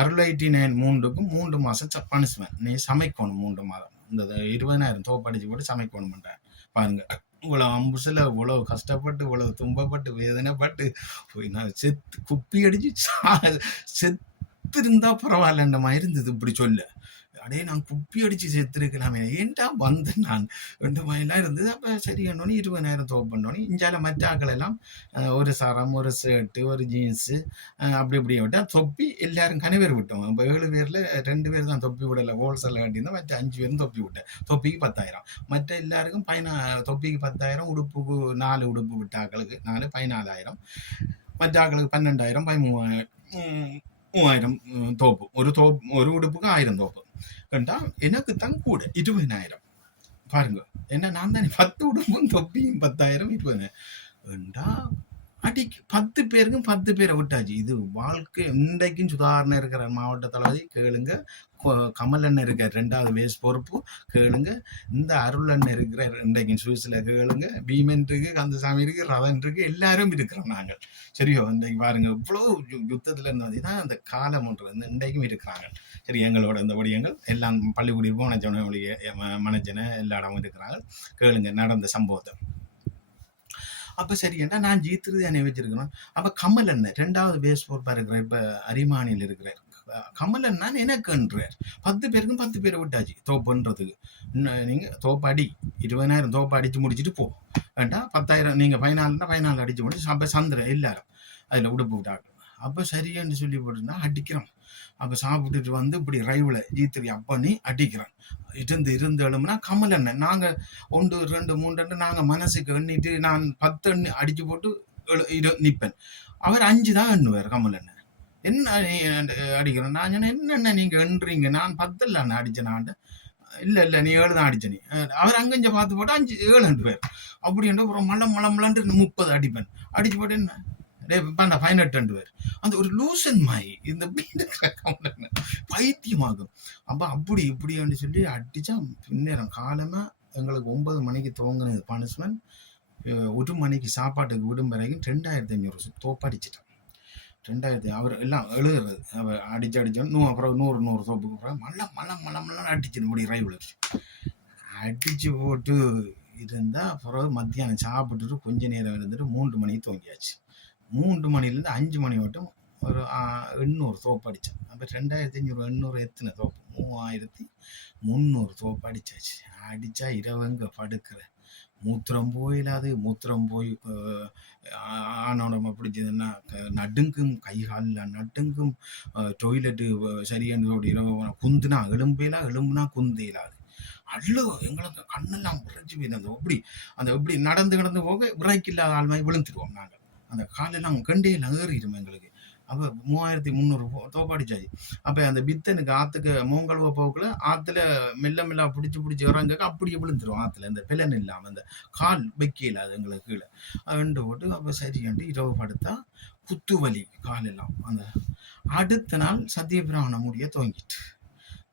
அருளைட்டினேன் 3க்கும் 3 மாதம் பனிஷ்மெண்ட் நீ சமைக்கணும் 3 மாதம். இந்த 20,000 தோப்பு அடிச்சு போட்டு சமைக்கணும்ன்றார். பாருங்க இவ்வளோ அம்புசில் இவ்வளோ கஷ்டப்பட்டு இவ்வளோ துன்பப்பட்டு வேதனைப்பட்டு போய் நான் குப்பி அடிச்சு செத்துருந்தா பரவாயில்லன்ற மாதிரி இருந்தது. இப்படி சொல்ல அடே நான் குப்பி அடித்து செத்துருக்கலாமே ஏன்டா வந்தேன் நான் 2 மாதிரிலாம் இருந்தது. அப்போ சரி என்னோன்னு 20,000 தோப்பு பண்ணோன்னே இஞ்சால மற்ற ஆக்கள் எல்லாம் ஒரு சரம் ஒரு ஷர்ட்டு ஒரு ஜீன்ஸு அப்படி இப்படி விட்டால் தொப்பி எல்லாரும் கனவேர் விட்டோம். இப்போ 7 பேரில் 2 பேர் தான் தொப்பி விடலை ஹோல்சேலில் கட்டியிருந்தோம். மற்ற 5 பேரும் தொப்பி விட்டேன். தொப்பிக்கு 10,000 மற்ற எல்லாருக்கும் தொப்பிக்கு 10,000 உடுப்புக்கு 4 உடுப்பு விட்ட ஆக்களுக்கு 4 14,000 மற்ற ஆக்களுக்கு 12,000 3,000 தோப்பு ஒரு உடுப்புக்கு 1000 தோப்பு கண்டா எனக்கு தான் கூட 20,000 பாருங்க. என்ன நான் தானே 10 உடுப்பும் தொப்பியும் 10,000 20,000 அடிக்கு 10 பேருக்கும் 10 பேரை விட்டாச்சு. இது வாழ்க்கை. இன்றைக்கும் சுதாரணம் இருக்கிற மாவட்ட தளபதி கேளுங்க. கமல் அண்ணன் இருக்கிற 2வது வேஸ் பொறுப்பு கேளுங்க. இந்த அருள் அண்ணன் இருக்கிற இன்றைக்கும் சுவிஸில் கேளுங்க. பீமன் இருக்கு கந்தசாமி இருக்கு ரதன் இருக்கு எல்லாரும் இருக்கிறோம் நாங்கள். சரியோ இன்றைக்கு பாருங்க இவ்வளோ யுத்தத்தில் இருந்தது தான் அந்த காலம் ஒன்று இன்றைக்கும் இருக்கிறாங்க. சரி எங்களோட இந்த ஒடியங்கள் எல்லாம் பள்ளிக்கூடி போனச்சன மனச்சனை எல்லா இடமும் இருக்கிறாங்க. கேளுங்க நடந்த சம்பவத்தை. அப்போ சரி ஏன்னா நான் G3 தானே வச்சிருக்கிறோம். அப்போ கமல் அண்ணன் 2வது பேஸ் பொறுப்பாக இருக்கிறார். இப்போ அரிமானியில் இருக்கிறார் கமலன் நான் எனக்குன்றார். 10 பேருக்கும் 10 பேரை விட்டாச்சு தோப்புன்றதுக்கு. நீங்கள் தோப்பு அடி 20,000 தோப்பு அடித்து முடிச்சுட்டு போ வேண்டா. 10,000 நீங்கள் ஃபைனல் அடித்து முடிச்சு அப்போ சந்திரன் எல்லாரும் அதில் உடுப்பு விட்டாங்க. அப்போ சரியான்னு சொல்லி போட்டுருந்தா அடிக்கிறோம். அப்போ சாப்பிட்டுட்டு வந்து இப்படி ரைவில் G3 அப்பனி அடிக்கிறான். இருந்து எழுமுனா கமலன் நாங்கள் 1 2 3 நாங்கள் மனசுக்கு எண்ணிட்டு நான் 10 எண்ணி அடிச்சு போட்டு நிற்பேன். அவர் 5 தான் எண்ணுவார் கமலன். என்ன அடிக்கிறேன் நான் என்னென்ன நீங்கள் எண்றீங்க, நான் 10 இல்லை அடிச்சேன். இல்லை நீ 7 தான் அடிச்ச. நீ அவர் அங்கஞ்ச பார்த்து போட்டு 5 7 பேர் அப்படின்ற அப்புறம் மலம்லன்ட்டு 30 அடிப்பேன். அடிச்சு போட்டு என்ன பண்ண 18 பேர். அந்த ஒரு லூசன் மாயி இந்த பைத்தியமாகும். அப்போ அப்படி இப்படின்னு சொல்லி அடிச்சா பின்னேரம் காலமாக எங்களுக்கு 9 மணிக்கு துவங்கினது பனிஷ்மெண்ட். 1 மணிக்கு சாப்பாட்டுக்கு விடும் வரைக்கும் 2,500 தோப்பு அடிச்சிட்டான். 2000 அவர் எல்லாம் எழுதுறது அவர் அடிச்சோம். அப்புறம் 100 தோப்புக்கு அப்புறம் மல்லம் அடிச்சு முடி ரைவில் அடிச்சு போட்டு இருந்தால் அப்புறம் மத்தியானம் சாப்பிட்டுட்டு கொஞ்ச நேரம் இருந்துட்டு 3 மணிக்கு தூங்கியாச்சு. 3 மணிலேருந்து 5 மணி மட்டும் ஒரு 800 தோப்பு அடித்தேன். அப்போ 2,500 800 எத்தனை தோப்பு 3,300 தோப்பு அடித்தாச்சு. அடித்தா இரவுங்க படுக்கிற மூத்திரம் போயிடாது. மூத்திரம் போய் ஆனோடம்ப பிடிச்சதுன்னா நடுங்கும், கை காலில் நடுங்கும். டொய்லெட்டு சரியான இரவு குந்துனா எலும்புனா குந்தையிலாது. அள்ளு எங்களுக்கு கண்ணெல்லாம் விரைச்சி போயிருந்தோம். எப்படி நடந்து போக விரைக்கு இல்லாத ஆள்மாதிரி விழுந்துருவோம் நாங்கள். அந்த காலெல்லாம் கண்டையில் ஏறிடும் எங்களுக்கு. அப்போ 3,300 தோப்பாடிச்சாச்சு. அப்போ அந்த பித்தனுக்கு ஆற்றுக்கு மூங்கல்வ போக்குல ஆற்றுல மெல்ல பிடிச்சி இறங்க அப்படியே விழுந்துடும் ஆற்றுல. இந்த பிளன் இல்லாமல் அந்த கால் வைக்கல அது எங்களுக்கு கீழே அண்டு போட்டு. அப்போ சரியாண்டு இரவு படுத்தா குத்து வலி காலெல்லாம். அந்த அடுத்த நாள் சத்தியபிராமண முடிய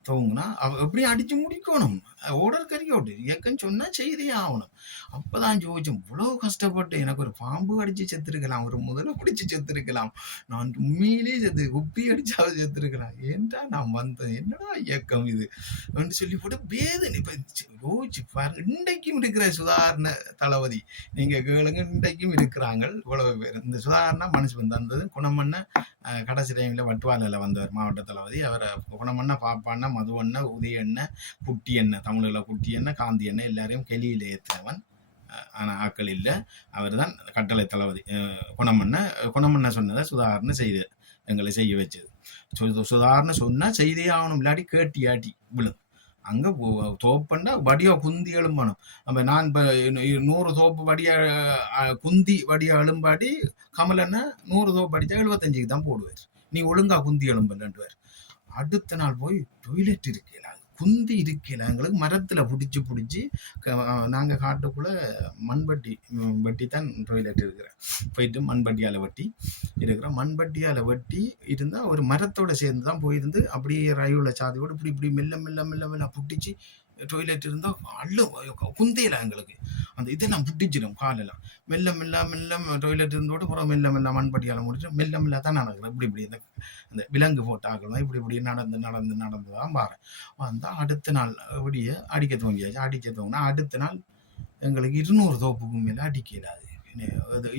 துவங்கினா எப்படி அடிச்சு முடிக்கணும். ஓடர் கறியோடு இயக்கம் சொன்னால் செய்தியே ஆகணும். அப்போதான் ஜோதிச்சோம் இவ்வளோ கஷ்டப்பட்டு எனக்கு ஒரு பாம்பு அடித்து செத்துருக்கலாம், ஒரு முதலை பிடிச்சி செத்துருக்கலாம், நான் உண்மையிலே உப்பி அடிச்சாவது செத்துருக்கலாம். ஏன்டா நான் வந்தேன், என்னடா இயக்கம் இது என்று சொல்லி போட்டு வேதனை. இப்போ யோசிச்சு பாருங்க, இன்றைக்கும் இருக்கிற சுதாரண தளபதி நீங்கள் கேளுங்க, இன்றைக்கும் இருக்கிறாங்க இவ்வளவு பேர். இந்த சுதாரணா மனுஷன் தந்தது குணமண்ண கடைசி டைமில் வட்டுவாலையில் வந்தவர் மாவட்ட தளபதி. அவரை குணமண்ண பாப்பாண்ண மதுவண்ண உதயண்ண புட்டி எண்ணெய் தமிழில் புட்டி எண்ணெய் காந்தி எண்ணெய் எல்லாரையும் கெளியில் ஏற்றினவன். ஆனால் ஆக்கள் இல்லை, அவர் தான் கட்டளை தளபதி. குணமண்ண சொன்னதை சுதாரணை செய்து எங்களை செய்ய வச்சது. சுதாரணை சொன்னால் செய்தே ஆகணும், இல்லாட்டி கேட்டியாட்டி விழும். அங்கே தோப்பண்டா வடியா குந்தி எழும்பணும். அப்போ நான் இப்போ 100 தோப்பு வடியா குந்தி வடியா எழும்பாட்டி கமலன்னா 100 தோப்பு அடித்தா 75க்கு தான் போடுவார். நீ ஒழுங்கா குந்தி எழும்பலன்ட்டுவார். அடுத்த நாள் போய் டொய்லெட் இருக்கல, குந்தி இருக்கல. எங்களுக்கு மரத்தில் பிடிச்சி நாங்கள் காட்டுக்குள்ளே வெட்டி தான் டொய்லெட் இருக்கிறேன். போயிட்டு மண்பட்டியால் வெட்டி இருக்கிறோம். மண்பட்டியால் வெட்டி இருந்தால் ஒரு மரத்தோடு சேர்ந்து தான் போயிருந்து அப்படியே ரயிலில் சாதியோடு இப்படி மெல்ல பிடிச்சி டொய்லெட் இருந்தால் குந்தையில எங்களுக்கு அந்த இதெல்லாம் பிடிச்சிடும் காலெல்லாம். மெல்ல டொய்லெட் இருந்தோடு அப்புறம் மெல்ல மண்பட்டியால் முடிச்சு மெல்ல தான் நடக்கிறேன். இப்படி இந்த விலங்கு போட்டாக்கலாம் இப்படி நடந்து தான் பாரு வந்தால் அடுத்த நாள் இப்படியே அடிக்க துவங்கினா அடுத்த நாள் எங்களுக்கு 200 தோப்புக்கும் மேலே அடிக்க இயலாது.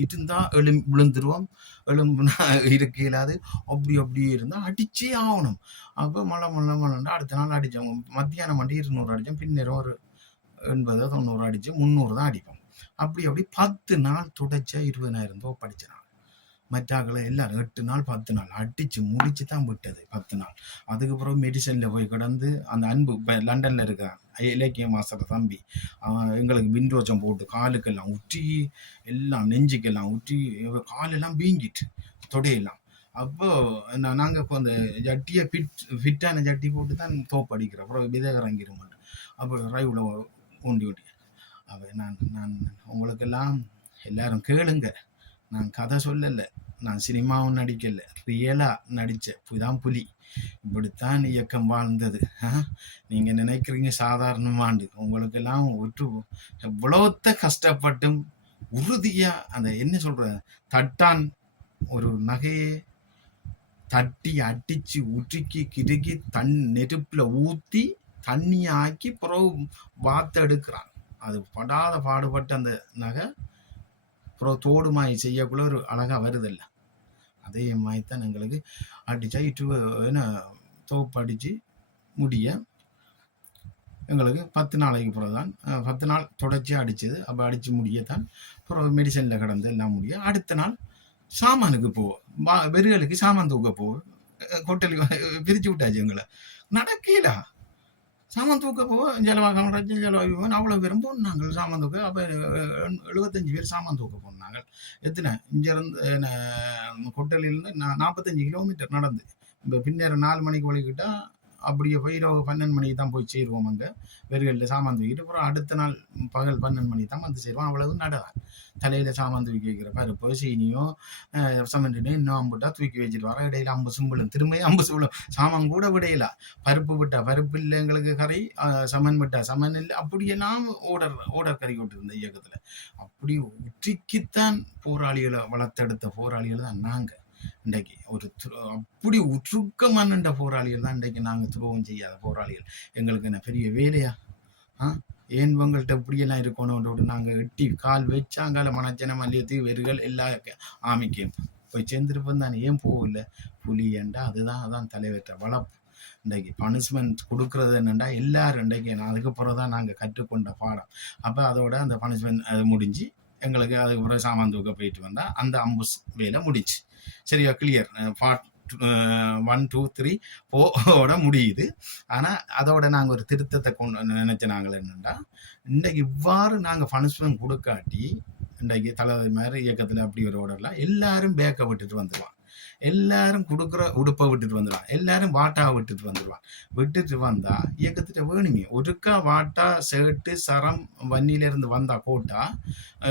இருந்தால் விழுந்துருவோம், எலும்புனா இருக்க இயலாது. அப்படி இருந்தால் அடிச்சே ஆகணும். அப்போ மழை அடுத்த நாள் அடித்தோம். மத்தியானம் மட்டும் 200 அடித்தோம். பின்னரும் ஒரு 80 90 அடித்து 300 தான் அடிப்போம். அப்படி 10 நாள் தொடச்சா 20,000 தோப்பு அடிச்சினான். மற்றாக்களை எல்லாரும் 8 நாள் 10 நாள் அடித்து முடிச்சு தான் விட்டது 10 நாள். அதுக்கப்புறம் மெடிசனில் போய் கிடந்து அந்த அன்பு இப்போ லண்டனில் இருக்கிறான் இலக்கிய மாஸ்டர் தம்பி, அவன் எங்களுக்கு விண்டோச்சம் போட்டு காலுக்கெல்லாம் உற்றி எல்லாம் நெஞ்சுக்கெல்லாம் உற்றி காலெல்லாம் வீங்கிட்டு தொடையெல்லாம். அப்போ நாங்கள் இப்போ அந்த ஜட்டியை ஃபிட்டான ஜட்டி போட்டு தான் தோப்பு அடிக்கிறோம். அப்புறம் விதகரங்கிற மாட்டோம். அப்போ ரைவில் ஊண்டி அப்போ நான் உங்களுக்கெல்லாம் எல்லாரும் கேளுங்க, நான் கதை சொல்லலை, நான் சினிமாவும் நடிக்கலை, ரியலாக நடித்த புதான் புலி. இப்படித்தான் இயக்கம் வாழ்ந்தது. நீங்கள் நினைக்கிறீங்க சாதாரணமாண்டு, உங்களுக்கெல்லாம் எவ்வளோத்த கஷ்டப்பட்டும் உறுதியாக அந்த என்ன சொல்கிறது தட்டான் ஒரு நகையை தட்டி அடித்து உருக்கி கிடுக்கி நெருப்பில் ஊற்றி தண்ணியை ஆக்கி பிறகு வாத்து எடுக்கிறான். அது படாத பாடுபட்ட அந்த நகை அப்புறம் தோடுமாய் செய்யக்குள்ள ஒரு அழகாக வருதில்லை. அதே மாதிரி தான் எங்களுக்கு அடித்தா என்ன தொகுப்பு அடித்து முடிய எங்களுக்கு 10 நாளைக்கு பிறகு தான் 10 நாள் தொடர்ச்சியாக அடித்தது. அப்போ அடித்து முடியத்தான் அப்புறம் மெடிசனில் கிடந்து எல்லாம் முடிய அடுத்த நாள் சாமானுக்கு போவோம், வெறுகளுக்கு சாமான் தூக்க போவோம். கொட்டலி பிரித்து விட்டாச்சு எங்களை, நடக்கல. சாமான் தூக்க போவோம், ஜலவாக ஜலவாயுவன் அவ்வளோ பேரும் போனாங்க சாமான் தூக்க. அப்போ 75 பேர் சாமான் தூக்க போனாங்க. எத்தனை இங்கேருந்து கொட்டலிலேருந்து 45 கிலோமீட்டர் நடந்து இப்போ பின்னேற 4 மணிக்கு வழிக்கிட்டா அப்படியே போய் இரவு 12 மணிக்கு தான் போய் சேருவோம். அங்கே வெறுகளில் சாமான் தூக்கிட்டு அப்புறம் அடுத்த நாள் பகல் 12 மணிக்கு தான் வந்து சேருவோம். அவ்வளவு நடதான். தலையில் சாமான் தூக்கி வைக்கிற பருப்பு சீனியோ சமெண்ட்னு இன்னும் அம்புட்டா தூக்கி வச்சுட்டு வர. இடையில 50 சிம்பிளும் திரும்பியும் 50 சிம்பிளும் சாமான் கூட விடையில. பருப்பு விட்டா பருப்பு இல்லை, எங்களுக்கு கறி சமன் விட்டா சமன் இல்லை. அப்படியே நாம் ஓடர் கறி கொண்டிருந்த இயக்கத்தில் அப்படி உச்சிக்குத்தான் போராளிகளை வளர்த்தெடுத்த போராளிகள் தான் நாங்கள். இன்றைக்கு ஒரு அப்படி உற்றுக்கமான போராளிகள் தான் இன்றைக்கு நாங்கள் துரோகம் செய்யாத போராளிகள். எங்களுக்கு என்ன பெரிய வேலையா? ஏன் உங்கள்கிட்ட இப்படியெல்லாம் இருக்கணும்னு நாங்கள் எட்டி கால் வச்சாங்கால மனச்சன மல்லியத்துக்கு வெறுகள் எல்லா ஆமிக்கும் போய் சேர்ந்துருப்போம் தானே. ஏன் போகல புலி ஏண்டா? அதான் தலைவர்கிட்ட வளர்ப்பு. இன்றைக்கு பனிஷ்மெண்ட் கொடுக்குறது என்னென்னா எல்லாரும் இன்றைக்கு அதுக்கப்புறம் தான் நாங்கள் கற்றுக்கொண்ட பாடம். அப்போ அதோட அந்த பனிஷ்மெண்ட் அது முடிஞ்சு எங்களுக்கு அதுக்கப்புறம் சாமான் தூக்க போயிட்டு வந்தால் அந்த அம்புஸ் வேலை முடிச்சு. சரியா? கிளியர். பார்ட் 1 2 3 4 முடியுது. ஆனால் அதோட நாங்கள் ஒரு திருத்தத்தை நினைச்ச நாங்கள் என்னென்னா, இன்றைக்கு இவ்வாறு நாங்கள் பனிஷ்மெண்ட் கொடுக்காட்டி இன்றைக்கு தலைவர் மாதிரி இயக்கத்தில் அப்படி ஒரு ஓடலாம் எல்லாரும் பேக்கை விட்டுட்டு வந்துடுவான், எல்லாரும் கொடுக்குற உடுப்பை விட்டுட்டு வந்துடுவான், எல்லாரும் வாட்டா விட்டுட்டு வந்துடுவான். விட்டுட்டு வந்தா இயக்கத்திட்ட வேணுமே ஒருக்கா வாட்டா ஷர்ட்டு சரம் வன்னியிலேருந்து வந்தா கோட்டா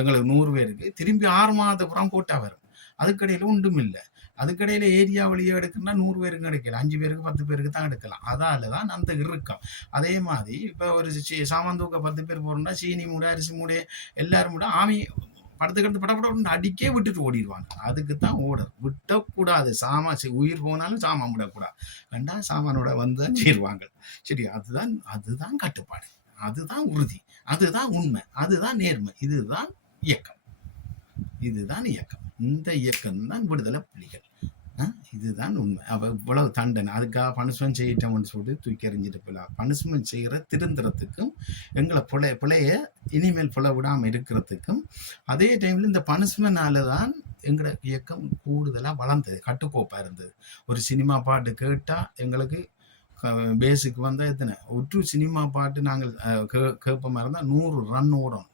எங்களுக்கு 100 பேருக்கு திரும்பி 6 மாதத்துக்கு கோட்டா வரும். அதுக்கடையில் ஒன்றும் இல்லை. அதுக்கடையில் ஏரியா வழியாக எடுக்கணும்னா 100 பேருக்கு எடுக்கலாம், 5 பேருக்கு 10 பேருக்கு தான் எடுக்கலாம். அதால தான் அந்த இறுக்கம். அதே மாதிரி இப்போ ஒரு சாமான் தூக்க 10 பேர் போகிறோம்னா சீனி மூடை அரிசி மூடை எல்லாரும் கூட ஆமி படத்துக்கிட்டு படப்பட அடிக்கே விட்டுட்டு ஓடிடுவாங்க. அதுக்கு தான் ஓடர் விட்டக்கூடாது. உயிர் போனாலும் சாமான் விடக்கூடாது. கண்டா சாமானோட வந்து தான் சேருவாங்க. சரி, அதுதான் கட்டுப்பாடு, அதுதான் உறுதி, அதுதான் உண்மை, அதுதான் நேர்மை. இதுதான் இயக்கம். இந்த இயக்கம் தான் விடுதலை புலிகள். இதுதான் உண்மை. அப்போ இவ்வளவு தண்டனை அதுக்காக பனிஷ்மெண்ட் செய்யிட்டோம்னு சொல்லிட்டு தூக்கி எறிஞ்சிட்டு போகலாம். பனிஷ்மெண்ட் செய்கிற திருந்துறதுக்கும் எங்களை பிழைய இனிமேல் புல விடாமல் இருக்கிறதுக்கும் அதே டைமில் இந்த பனிஷ்மெண்ட்னால தான் எங்களோட இயக்கம் கூடுதலாக வளர்ந்தது, கட்டுக்கோப்பாக இருந்தது. ஒரு சினிமா பாட்டு கேட்டால் எங்களுக்கு பேஸுக்கு வந்தால் எத்தனை ஒற்று சினிமா பாட்டு நாங்கள் கேட்போமா இருந்தால் 100 ரன் ஓடணும்.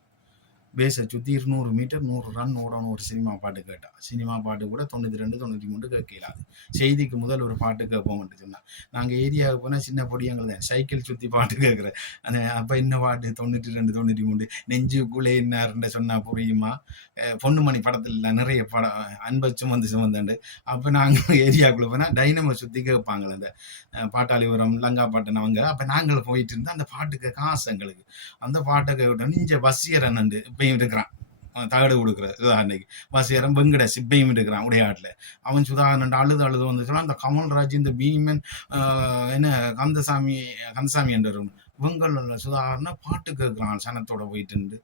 பேஸை சுற்றி 200 மீட்டர் 100 ரன் ஓடணும். ஒரு சினிமா பாட்டு கேட்டால் சினிமா பாட்டு கூட 92 93 கேட்கலாது. செய்திக்கு முதல் ஒரு பாட்டு கேட்போம்ட்டு சொன்னால் நாங்கள் ஏரியாவுக்கு போனால் சின்ன பொடியங்கள் தான் சைக்கிள் சுற்றி பாட்டு கேட்குறேன். அந்த அப்போ என்ன பாட்டு 92 93 நெஞ்சுக்குள்ளே என்னாருன்ற சொன்னால் புரியுமா? பொண்ணுமணி படத்தில் நிறைய படம் அன்பை சுமந்தாண்டு. அப்போ நாங்கள் ஏரியாவுக்குள்ளே போனால் டைனமோ சுற்றி கேட்பாங்களே அந்த பாட்டாளி உரம் லங்காப்பாட்டன் அவங்க. அப்போ நாங்கள் போயிட்டு இருந்தால் அந்த பாட்டுக்கு காசு எங்களுக்கு. அந்த பாட்டை கேட்டோம். இங்கே வசியரன் இப்பையும் இருக்கிறான், தகடு கொடுக்குறது அன்னைக்கு வசியரம் வெங்கட சிப்பையும் இருக்கிறான் உடையாட்டில். அவன் சுதாகரன் அழுது வந்துச்சுன்னா அந்த கமல்ராஜ் இந்த பீமன் என்ன கந்தசாமி என்றவரும் இவங்கள சுதாகரனை பாட்டு கேட்குறான் சனத்தோட போயிட்டு.